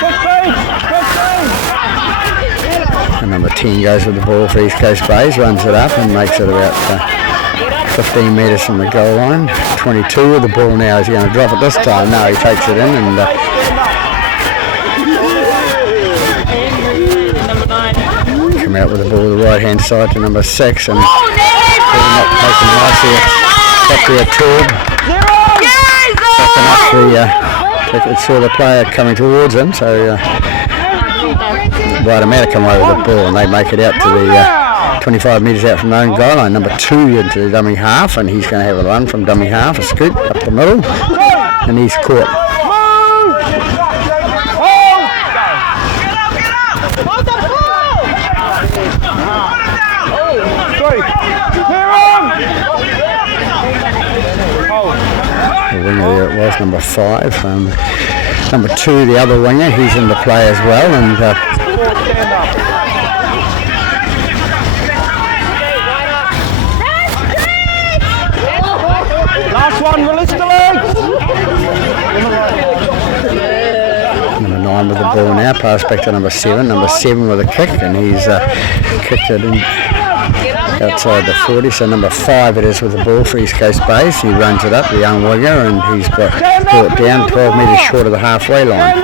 15. And number 10 goes with the ball for East Coast Bays, runs it up and makes it about 15 metres from the goal line. 22 with the ball now. Is he going to drop it this time? No, he takes it in, and come out with the ball to the right hand side to number 6, and not taken nicely up the tube. It saw the player coming towards him, so Waitemata come over the ball and they make it out to the 25 metres out from the own goal line. Number 2 into the dummy half, and he's going to have a run from dummy half, a scoop up the middle, and he's caught. The winger there it was, number 5. Number 2, the other winger, he's in the play as well, and last one, release the legs. Number 9 with the ball now, pass back to number 7. Number 7 with a kick, and he's kicked it in outside the 40, so number 5 it is with the ball for East Coast Base. He runs it up, the young winger, and he's brought it down 12 metres short of the halfway line.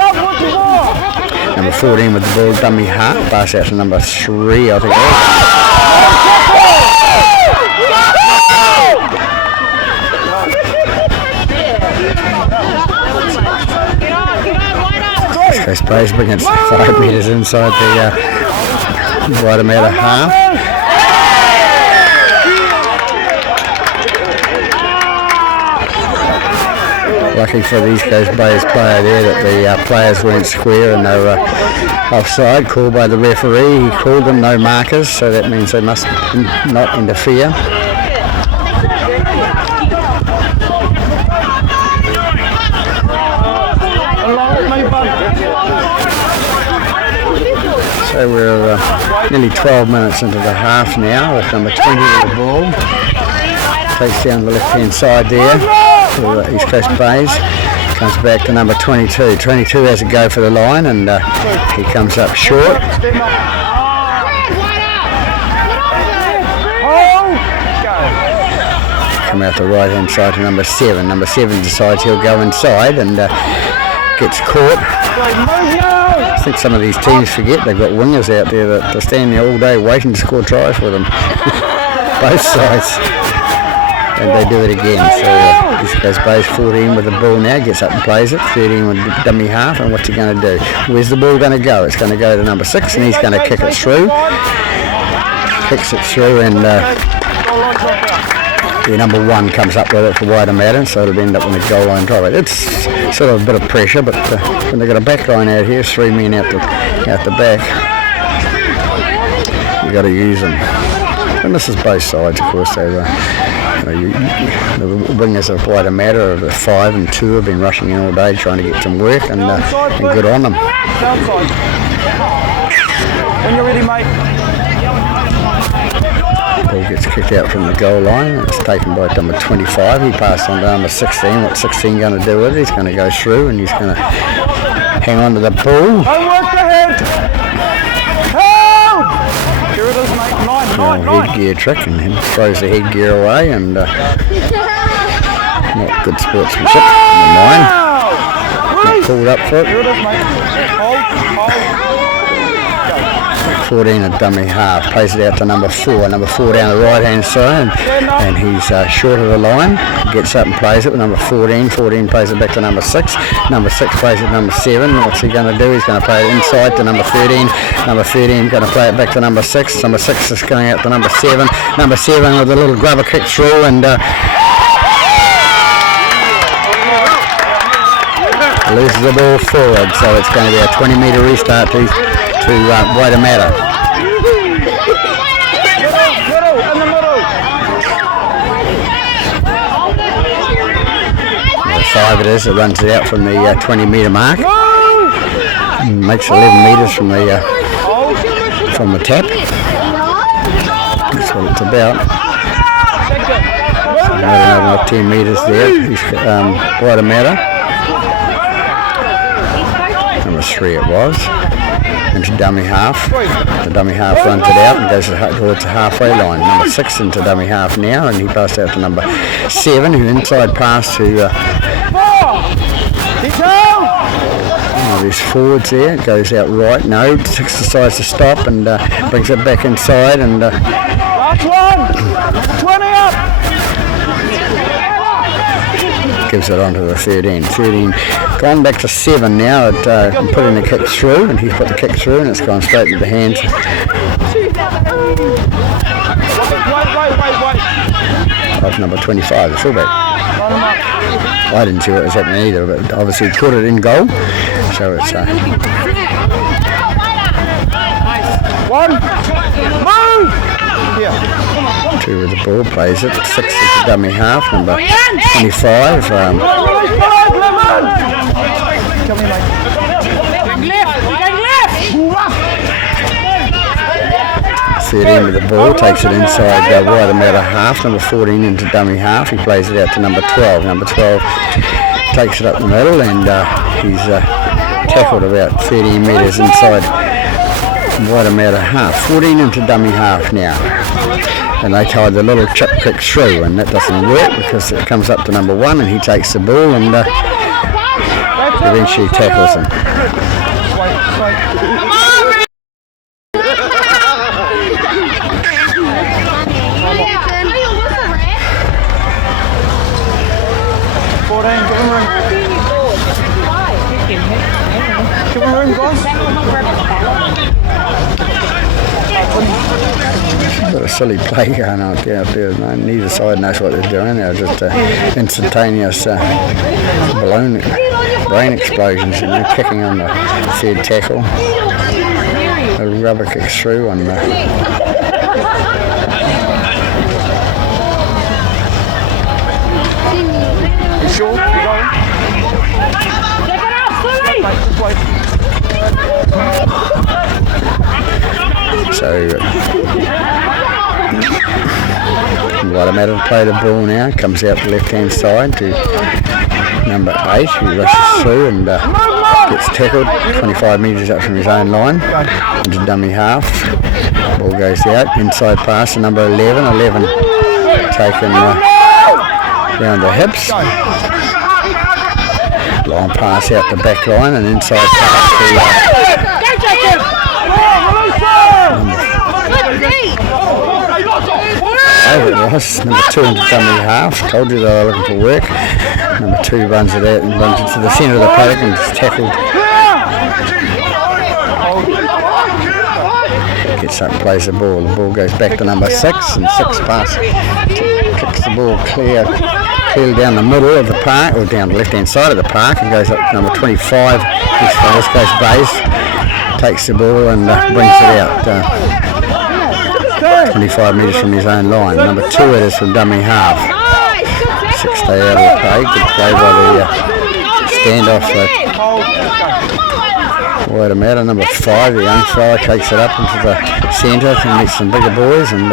Number 14 with the ball, dummy half, pass out to number 3, I think it is. East Coast Base brings 5 metres inside the Waitemata half. Lucky for the East Coast Base player there that the players weren't square and they were offside, called by the referee. He called them no markers, so that means they must not interfere. So we're nearly 12 minutes into the half now with number 20 with the ball. Takes down the left-hand side there for East Coast Base. Comes back to number 22. 22 has a go for the line and he comes up short. Come out the right-hand side to number 7. Number 7 decides he'll go inside and gets caught. I think some of these teams forget they've got wingers out there that are standing there all day waiting to score tries for them. Both sides. And they do it again. So East Coast Base 14 with the ball now, gets up and plays it. 13 with the dummy half, and what's he going to do? Where's the ball going to go? It's going to go to number 6 and he's going to kick it through. Kicks it through and the number 1 comes up with it for Waitemata, so it'll end up on the goal line drive. It's sort of a bit of pressure, but when they've got a back line out here, 3 men out the back, you've got to use them. And this is both sides, of course. The wingers of Waitemata, the 5 and 2 have been rushing in all day trying to get some work, and good on them. When you're ready, mate. Ball gets kicked out from the goal line. It's taken by number 25. He passed on to number 16. What's 16 going to do with it? He's going to go through and he's going to hang on to the ball. Don't work the head. Help! Here it is, mate. 9. Headgear trick, and he throws the headgear away, and not good sportsmanship. Mine. Not pulled up for it. Here it is, mate. Hold. 14 a dummy half, plays it out to number 4. Number 4 down the right hand side, and he's short of the line. Gets up and plays it with number 14. 14 plays it back to number 6. Number 6 plays it to number 7. What's he going to do? He's going to play it inside to number 13. Number 13 going to play it back to number 6. Number 6 is going out to number 7. Number 7 with a little grubber kick through and loses the ball forward. So it's going to be a 20-metre restart to Waitemata. 5 it is. It runs it out from the 20-metre mark. Makes 11 metres from the tap. That's what it's about. So another 10 metres there. Waitemata. Number 3 it was. Into dummy half. The dummy half runs it out and goes towards the halfway line. Number 6 into dummy half now, and he passed out to number 7, who inside pass to there's forwards there. It goes out right. No, 6 decides to stop and brings it back inside and last one. 20 up. Gives it on to the 13. 13 gone back to 7 now at putting the kick through, and he's put the kick through and it's gone straight to the hands of number 25, the fullback. I didn't see what was happening either, but obviously he caught it in goal, so it's 2 with the ball, plays it. 6 is the dummy half, number 25. 13 with the ball, takes it inside Waitemata half, number 14 into dummy half. He plays it out to number 12. Number 12 takes it up the middle and he's tackled about 13 metres inside Waitemata half. 14 into dummy half now. and they tied the little chip kick through, and that doesn't work because it comes up to number 1 and he takes the ball and eventually tackles him. Come on, 14, give him room. Give him room, guys. Got a silly play going on out there. Neither side knows what they're doing. They're just instantaneous brain explosions, kicking on the third tackle. A rubber kick through on the... You sure? You got him? So, Waitemata to play the ball now, comes out the left-hand side to number 8, who rushes through and gets tackled 25 metres up from his own line into dummy half. Ball goes out, inside pass to number 11, 11 taken round the hips. Long pass out the back line and inside pass to over it was, number 2 into dummy half. Told you they were looking for work. Number 2 runs it out and runs it to the centre of the paddock and is tackled. Gets up and plays the ball. The ball goes back to number 6 and 6 pass kicks the ball clearly down the middle of the park, or down the left hand side of the park, and goes up to number 25. This goes base, takes the ball and brings it out 25 metres from his own line. Number 2 it is from dummy half. 6 stay out of the play. Good play by the standoff Waitemata. Number 5, the young fella, takes it up into the centre to meet some bigger boys and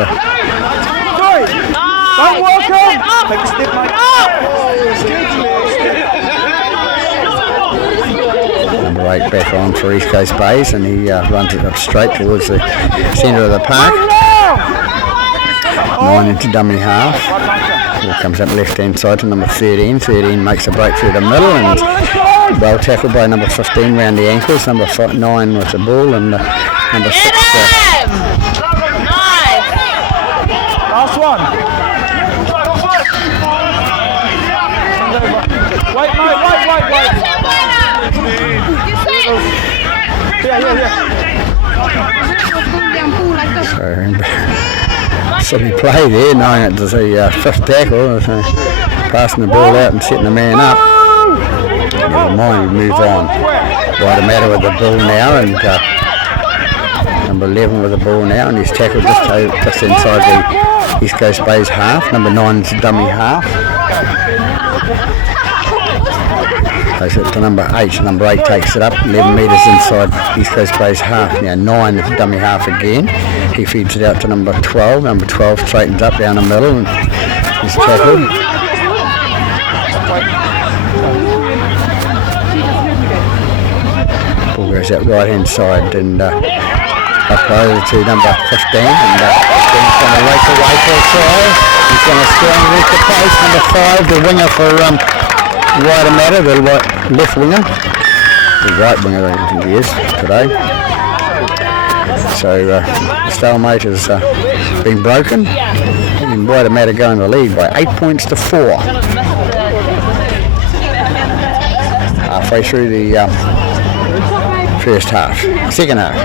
don't walk on! Take a step, mate. Number 8 back on for East Coast Bays, and he runs it up straight towards the centre of the park. 9 into dummy half. Ball comes up left hand side to number 13. 13 makes a break through the middle and well tackled by number 15 round the ankles. Number 9 with the ball and number 6. Last one. Wait, mate, wait. So we play there, knowing it was a 5th tackle, passing the ball out and setting the man up. Never mind, we move on. Waitemata with the ball now, and number 11 with the ball now, and he's tackled just inside the East Coast Bays half. Number 9 is a dummy half. Takes it to number 8. Number 8 takes it up 11 metres inside East Coast Bays half. Now 9 is a dummy half again. He feeds it out to number 12. Number 12 straightens up down the middle and he's tackled. Ball goes out right hand side and up over to number 15. And 15's going to race away for a try. He's going to score underneath the post. Number 5, the winger for Waitemata, the left winger. The right winger, I think he is today. So stalemate has been broken, and Waitemata going to lead by 8 points to 4. Halfway through the second half.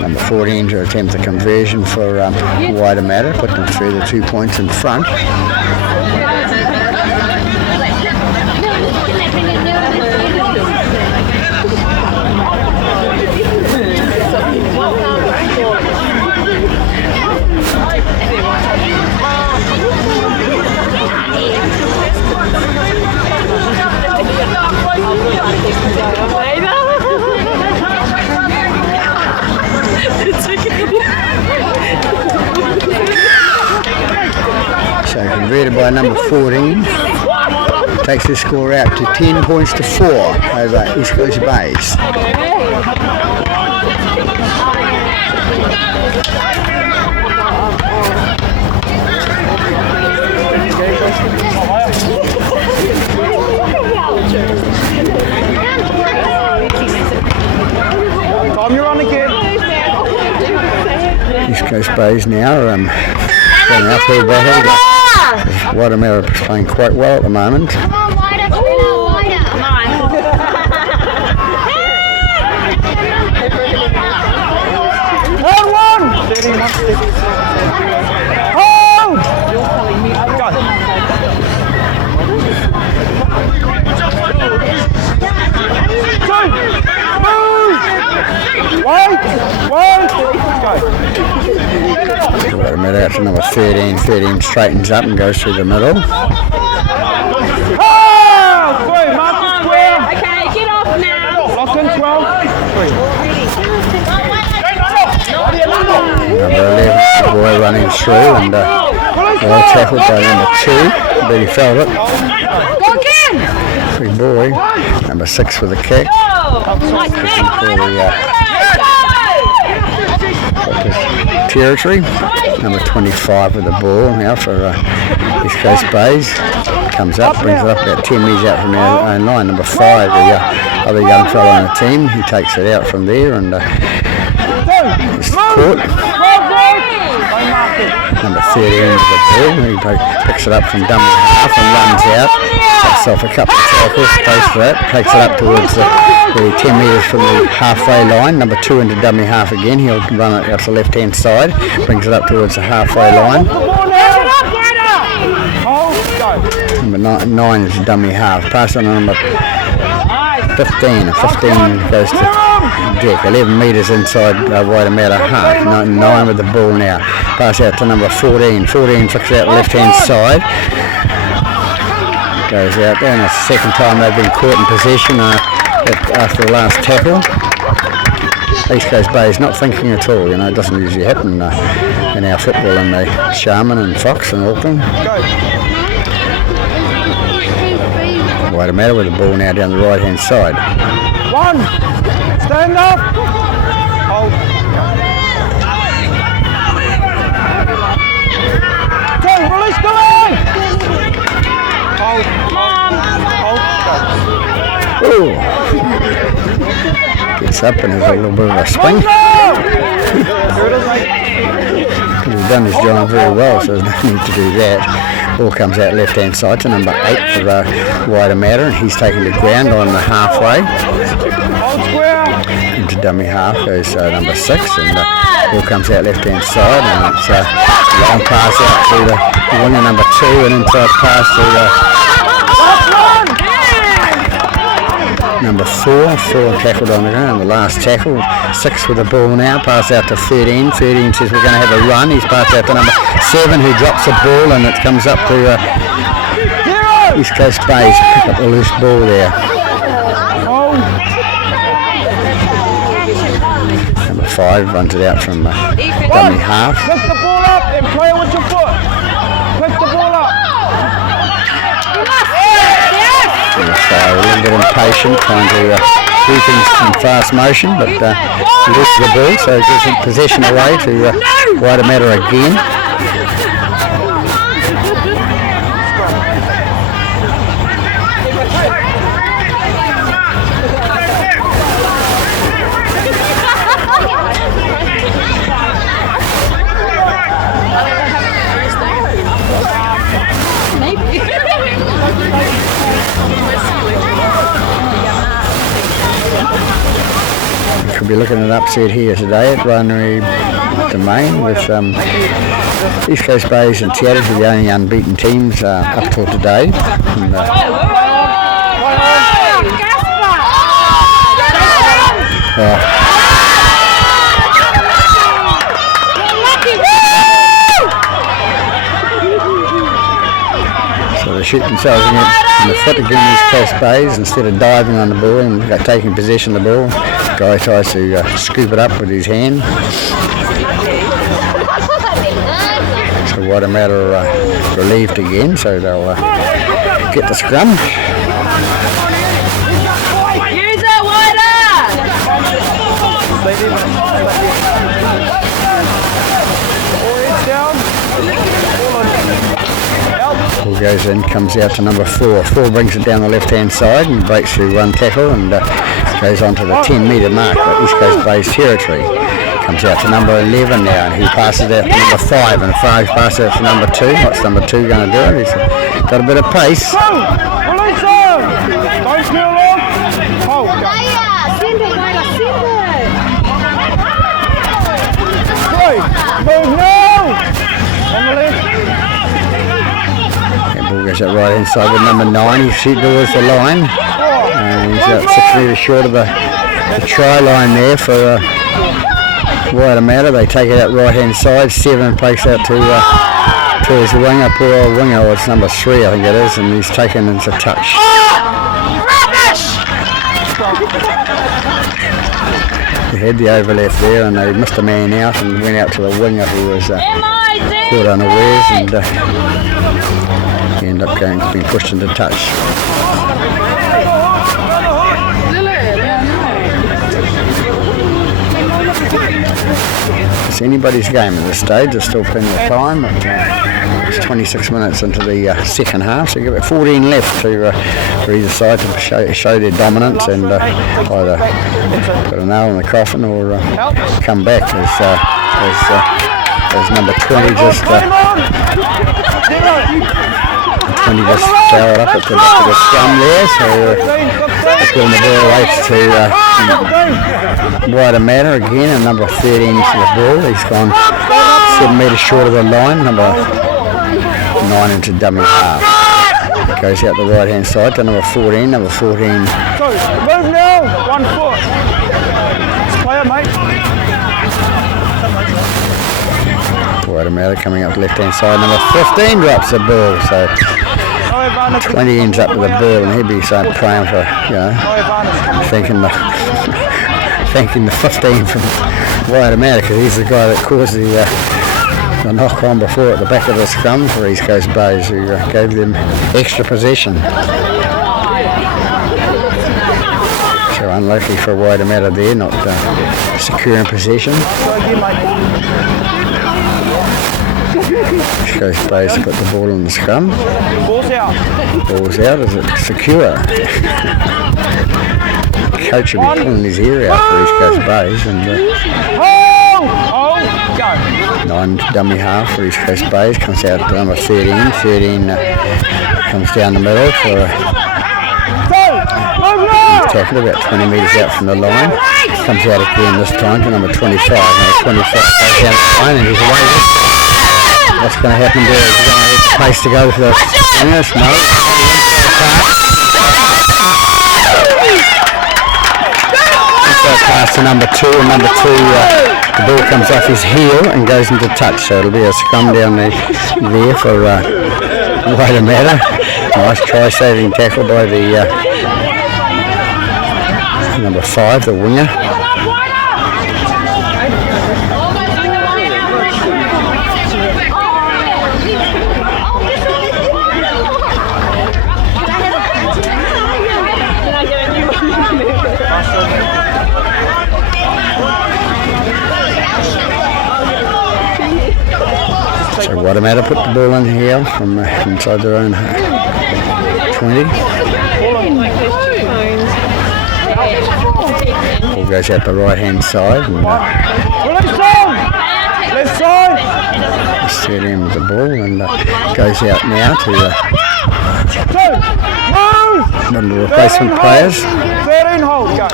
Number 14 to attempt the conversion for Waitemata, put them through the 2 points in front. converted by number 14. Takes the score out to 10 points to 4 over East Coast Bays. Tom, you're on again. East Coast Bays now going uphill battle. Waitemata is playing quite well at the moment. Come on, wider, wider. Come on. Hold one. Hold. Go. Wait! Go! Waitemata out to number 13. 13 straightens up and goes through the middle. Oh! Good, mark the square. Okay, get off now. Lock in 12. Number 11, the boy running through and well tackled by number 2, but he felt it. Go again. Big boy. Number 6 with a kick. Nice Territory. Number 25 with the ball now for East Coast Bays. Comes up, brings it up about 10 metres out from our own line. Number 5, the other young fellow on the team, he takes it out from there and it's caught. Number 13 with the ball, he picks it up from dummy half and runs out. Takes off a couple of tackles, close to that, takes it up towards the 10 metres from the halfway line. Number 2 into dummy half again, he'll run it out to the left hand side, brings it up towards the halfway line. Number 9 is dummy half, pass on to number 15, 15 goes to deck, 11 metres inside Waitemata half, 9 with the ball now, pass out to number 14, 14 flicks out left hand side, goes out there, and it's the second time they've been caught in possession after the last tackle. East Coast Bays not thinking at all, it doesn't usually happen in our football in the Sharman and Fox and Auckland. Waitemata with the ball now down the right hand side. 1, stand up. Hold. 2, release the leg. Hold. Ooh. Gets up and has a little bit of a swing. He's done his job very well, so there's no need to do that. Ball comes out left hand side to number 8 for Waitemata, and he's taking the ground on the halfway. Into dummy half goes number 6, and ball comes out left hand side, and it's a long pass out to the winger number 2 and into a pass to number 4 tackled on the ground, the last tackle. 6 with the ball now, pass out to 13. 13 says we're going to have a run. He's passed out to number 7 who drops the ball, and it comes up to East Coast Bays. Pick up the loose ball there. Number 5 runs it out from dummy half. Pick the ball up and play it with your foot. Pick the ball up. Number 5 a little bit impatient, trying to do things in fast motion, but loses the ball, so gives possession away to Waitemata again. Could be looking at an upset here today at Runnery Domain with East Coast Bays and Territory, the only unbeaten teams up till today. And, so they shoot themselves in the foot again, East Coast Bays, instead of diving on the ball and taking possession of the ball. Guy tries to scoop it up with his hand. So Waitemata relieved again, so they'll get the scrum. Use it, Waiter! Ball goes in, comes out to number 4. 4 brings it down the left-hand side and breaks through one tackle and goes on to the 10-metre mark, but East Coast Bay's territory. Comes out to number 11 now, and he passes out to number 5, and Farage passes out to number 2. What's number 2 going to do? He's got a bit of pace. Release him! Don't feel long. Hold. Send it, Waiter, send it! 3, move now! On the left. Ball goes out right hand side with number 9. He's shooting towards the line. And he's about 6 metres short of the try line there for Waitemata. They take it out right hand side. 7 takes out to his winger, poor old winger. Well, it's number 3 I think it is, and he's taken into touch. They had the overlap there and they missed a man out and went out to the winger who was caught unawares and he ended up being pushed into touch. It's anybody's game at this stage. There's still plenty of time. It's 26 minutes into the second half, so give it 14 left to for either side to show their dominance and either put a nail in the coffin or come back as number 20 just powered up at the scrum there, so putting the ball away to Waitemata again, and number 13 to the ball. He's gone 7 metres short of the line, number 9 into dummy half. Goes out the right hand side to number 14, number 14. Move now, 1 foot. Let's play it, mate. Waitemata coming up left hand side, number 15 drops the ball, so 20 ends up with the ball, and he'd be praying for, thanking the 15 from Waitemata, because he's the guy that caused the knock on before at the back of the scrum for East Coast Bays, who gave them extra possession. So unlucky for Waitemata there, not secure in possession. East Coast Bays to put the ball on the scrum. Ball's out. Ball's out. Is it secure? Coach will be pulling his ear out for East Coast Bays, and 9 dummy half for East Coast Bays comes out to number 13. 13 comes down the middle for a tackle about 20 metres out from the line. Comes out again this time to number 25. Number 25 goes down the line and he's away. What's going to happen there? Is he going to have the pace to go for the finish? No. Pass to number 2, and number 2, the ball comes off his heel and goes into touch, so it'll be a scrum down there for Waitemata. Nice try-saving tackle by the number 5, the winger. So Waitemata put the ball in here from inside their own 20. Ball goes out the right hand side and left side. set him with the ball and goes out now to one of the replacement players. 13 hold, go.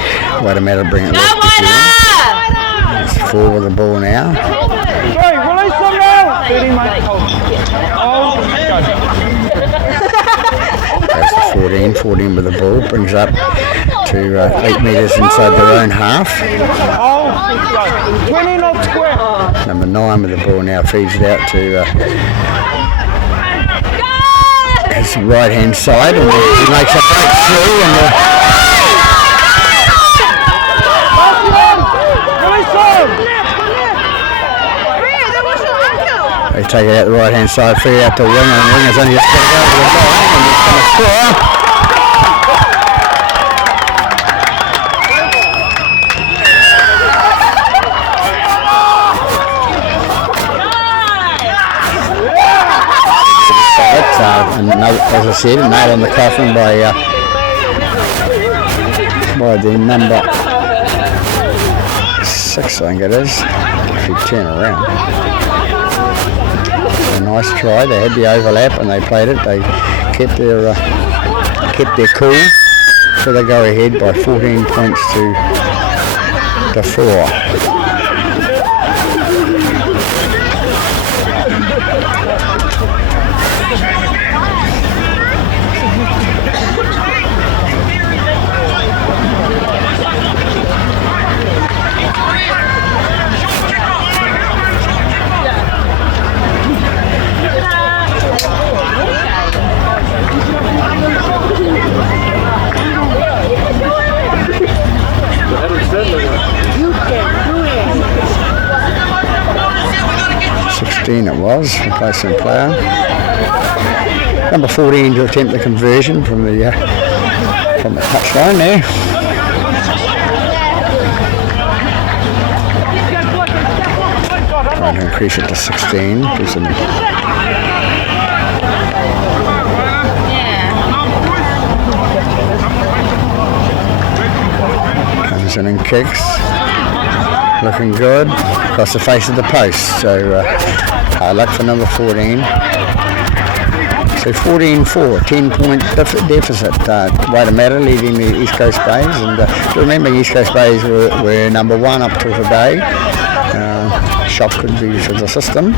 Waitemata bring it left again. It's 4 with the ball now. 3, release them now. 13, mate, hold. Goes to 14, 14 with the ball, brings up to 8 metres inside their own half. 20 not square. Number 9 with the ball now feeds it out to his right hand side, and he makes a breakthrough and they take it out the right hand side, free out to Winger, and Winger's only just got it over the line, and he's going to score. And as I said, nailed on the coffin by the number 6, I think it is, if you turn around. A nice try, they had the overlap and they played it, they kept their cool, so they go ahead by 14 points to 4. It was, replacing player. Number 14 to attempt the conversion from the touchline there. Trying to increase it to 16. Gives them comes in and kicks. Looking good. Across the face of the post. So hard luck for number 14. So 14-4, 10-point deficit. Waitemata leading the East Coast Bays. And remember, East Coast Bays were number 1 up till today. Shock could be for the system.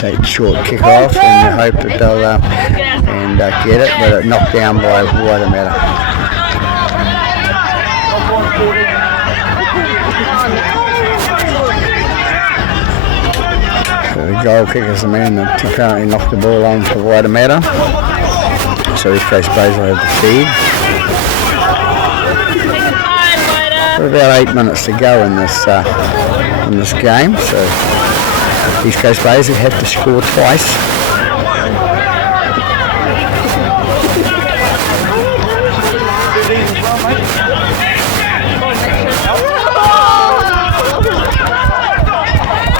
Take short kick off and hope that they'll get it, but knocked down by Waitemata. So the goal kicker is the man that apparently knocked the ball on for Waitemata. So East Coast Bays will have the feed. Got about 8 minutes to go in this game, so East Coast Bays have to score twice.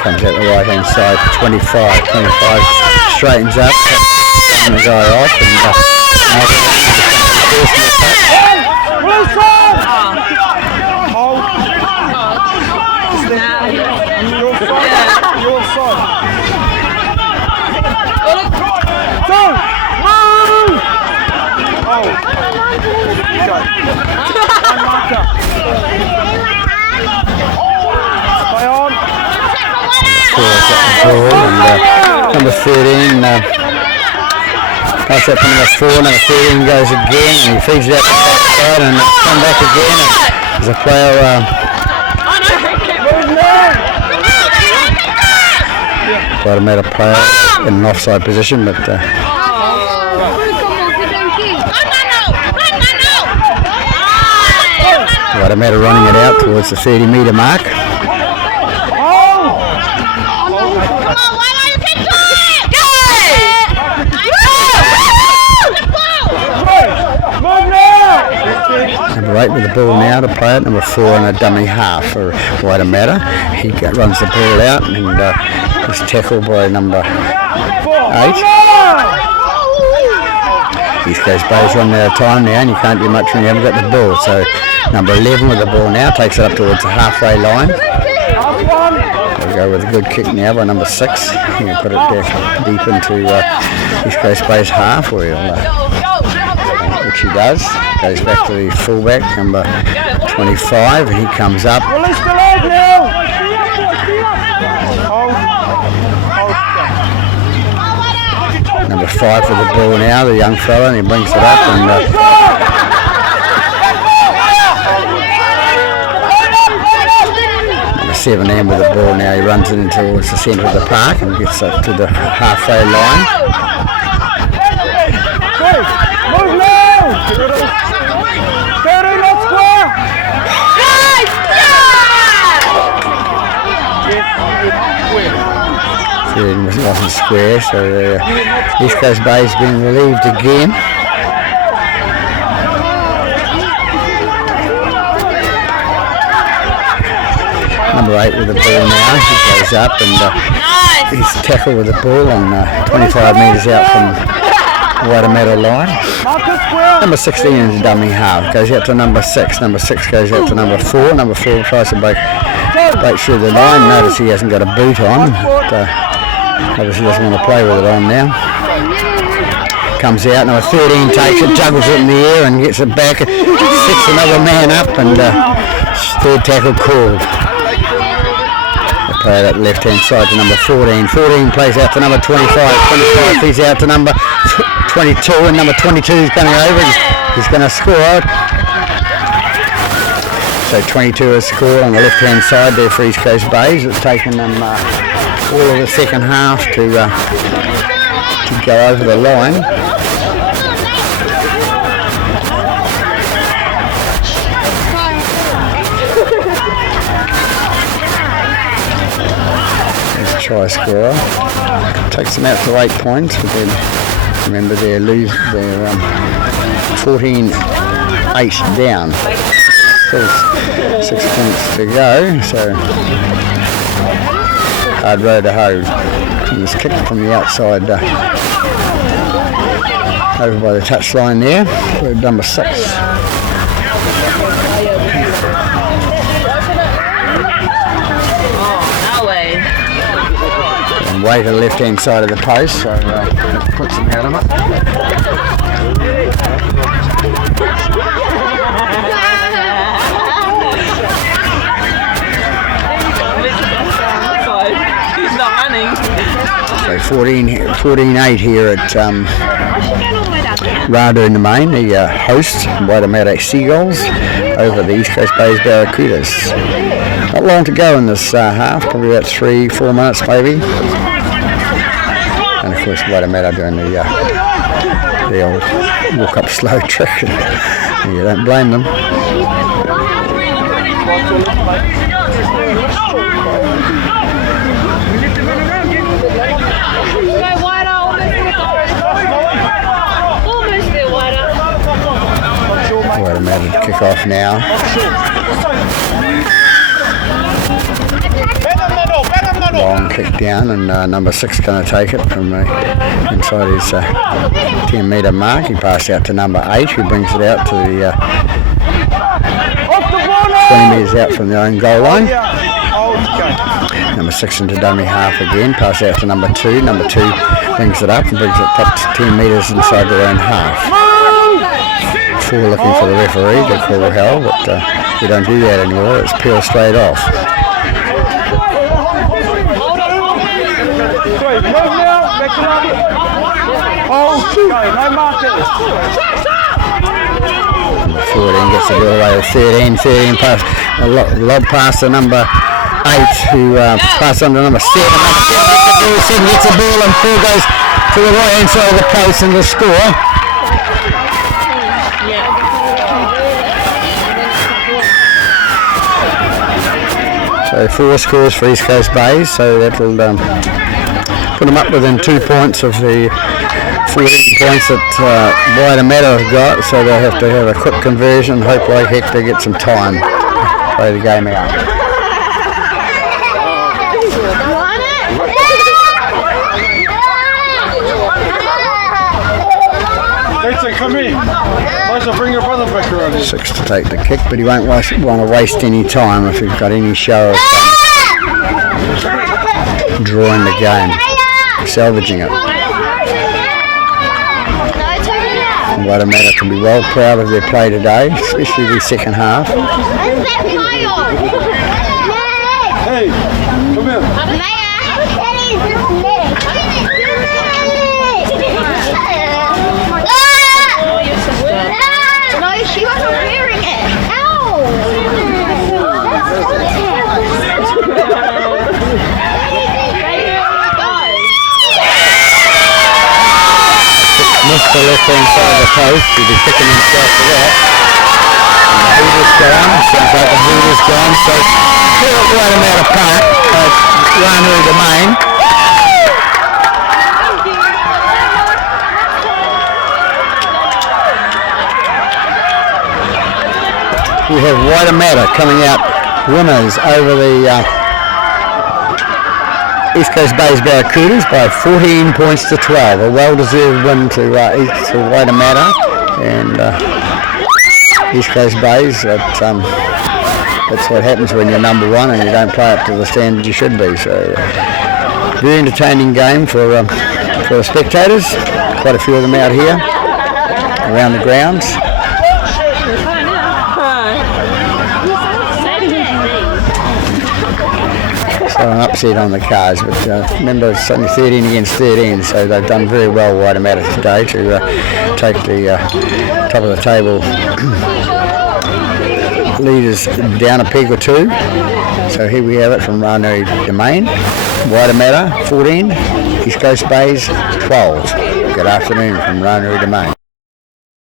Comes out the right hand side, 25 straightens up, and the guy off, number 13 pass up to number 4, number 13 goes again and he feeds it out the back side and it's come back again and there's a player Waitemata player in an offside position, but Waitemata running it out towards the 30-metre mark. Number 8 with the ball now to play it. Number 4 and a dummy half for Waitemata. He runs the ball out and is tackled by number 8. East Coast Bays running out of time now and you can't do much when you haven't got the ball. So number 11 with the ball now takes it up towards the halfway line. We'll go with a good kick now by number 6. You can put it deep into East Coast Bays half where which he does. Goes back to the fullback, number 25, and he comes up. Number 5 with the ball now, the young fella, and he brings it up. And number 7 in with the ball now, he runs it in towards the centre of the park and gets up to the halfway line. wasn't square, so East Coast Bay's been relieved again. Number 8 with the ball now. He goes up and he's tackled with the ball and 25 metres out from Waitemata line. Number 16 is a dummy half. Goes out to number 6. Number 6 goes out to number 4. Number 4 tries to break through the line. Notice he hasn't got a boot on. But, obviously doesn't want to play with it on now. Comes out. Number 13 takes it, juggles it in the air and gets it back. Sets another man up and third tackle called. Play that left hand side to number 14. 14 plays out to number 25. 25 plays out to number 22 and number 22 is going over. He's going to score. So 22 has scored on the left hand side there for East Coast Bays. It's taken them all of the second half to go over the line. Try scorer takes them out to 8 points, but then remember they're 14-8 down. Still 6 points to go, so hard row to hoe. And it's kicked from the outside over by the touchline there. We're number 6. Way to the left hand side of the post, so that puts them out of it. He's not running. So 14-8 here at Rada in the main, the host, Waitemata Seagulls, over the East Coast Bays Barracudas. Not long to go in this half, probably about 3-4 minutes maybe. And of course Waitemata doing the old walk up slow trick. And you don't blame them. Waitemata to kick off now. Long kick down and number 6 going to take it from inside his 10 metre mark. He passed out to number 8 who brings it out to the 20 metres out from their own goal line. Number 6 into dummy half again, pass out to number 2. Number 2 brings it up and brings it up to 10 metres inside their own half. 4 looking for the referee to call hell, but we don't do that anymore. It's peel straight off. Move now, back to one. Oh, shoot. No markers. 14 gets the ball away with 13. 13 pass, a lob pass to number 8 who passed on to number 7. Number 7 gets the ball and 4 goes to the right hand side of the post and the score. So 4 scores for East Coast Bays, so that'll put them up within 2 points of the 14 points that Waitemata have got, so they'll have to have a quick conversion, hope like heck they get some time to play the game out. Come in. Lisa, bring your brother back around here. 6 to take the kick, but he won't want to waste any time if he's got any show of drawing the game, salvaging it. Waitemata can be well proud of their play today, especially the second half. Hey, come here. She wasn't wearing it. Ow! Missed the left hand side of the post, he'll be kicking himself for that. And the boot is gone, seems like the boot is gone, so Waitemata Park, Ranuru Domain. we have Waitemata coming out winners over the East Coast Bays Barracudas by 14 points to 12. A well-deserved win to Waitemata and East Coast Bays. That's what happens when you're number one and you don't play up to the standard you should be. So very entertaining game for the spectators. Quite a few of them out here around the grounds. So an upset on the cards, but remember it's only 13 against 13, so they've done very well Waitemata today to take the top of the table leaders down a peg or two. So here we have it from Ranuri Domain. Waitemata 14, East Coast Bays 12. Good afternoon from Ranuri Domain.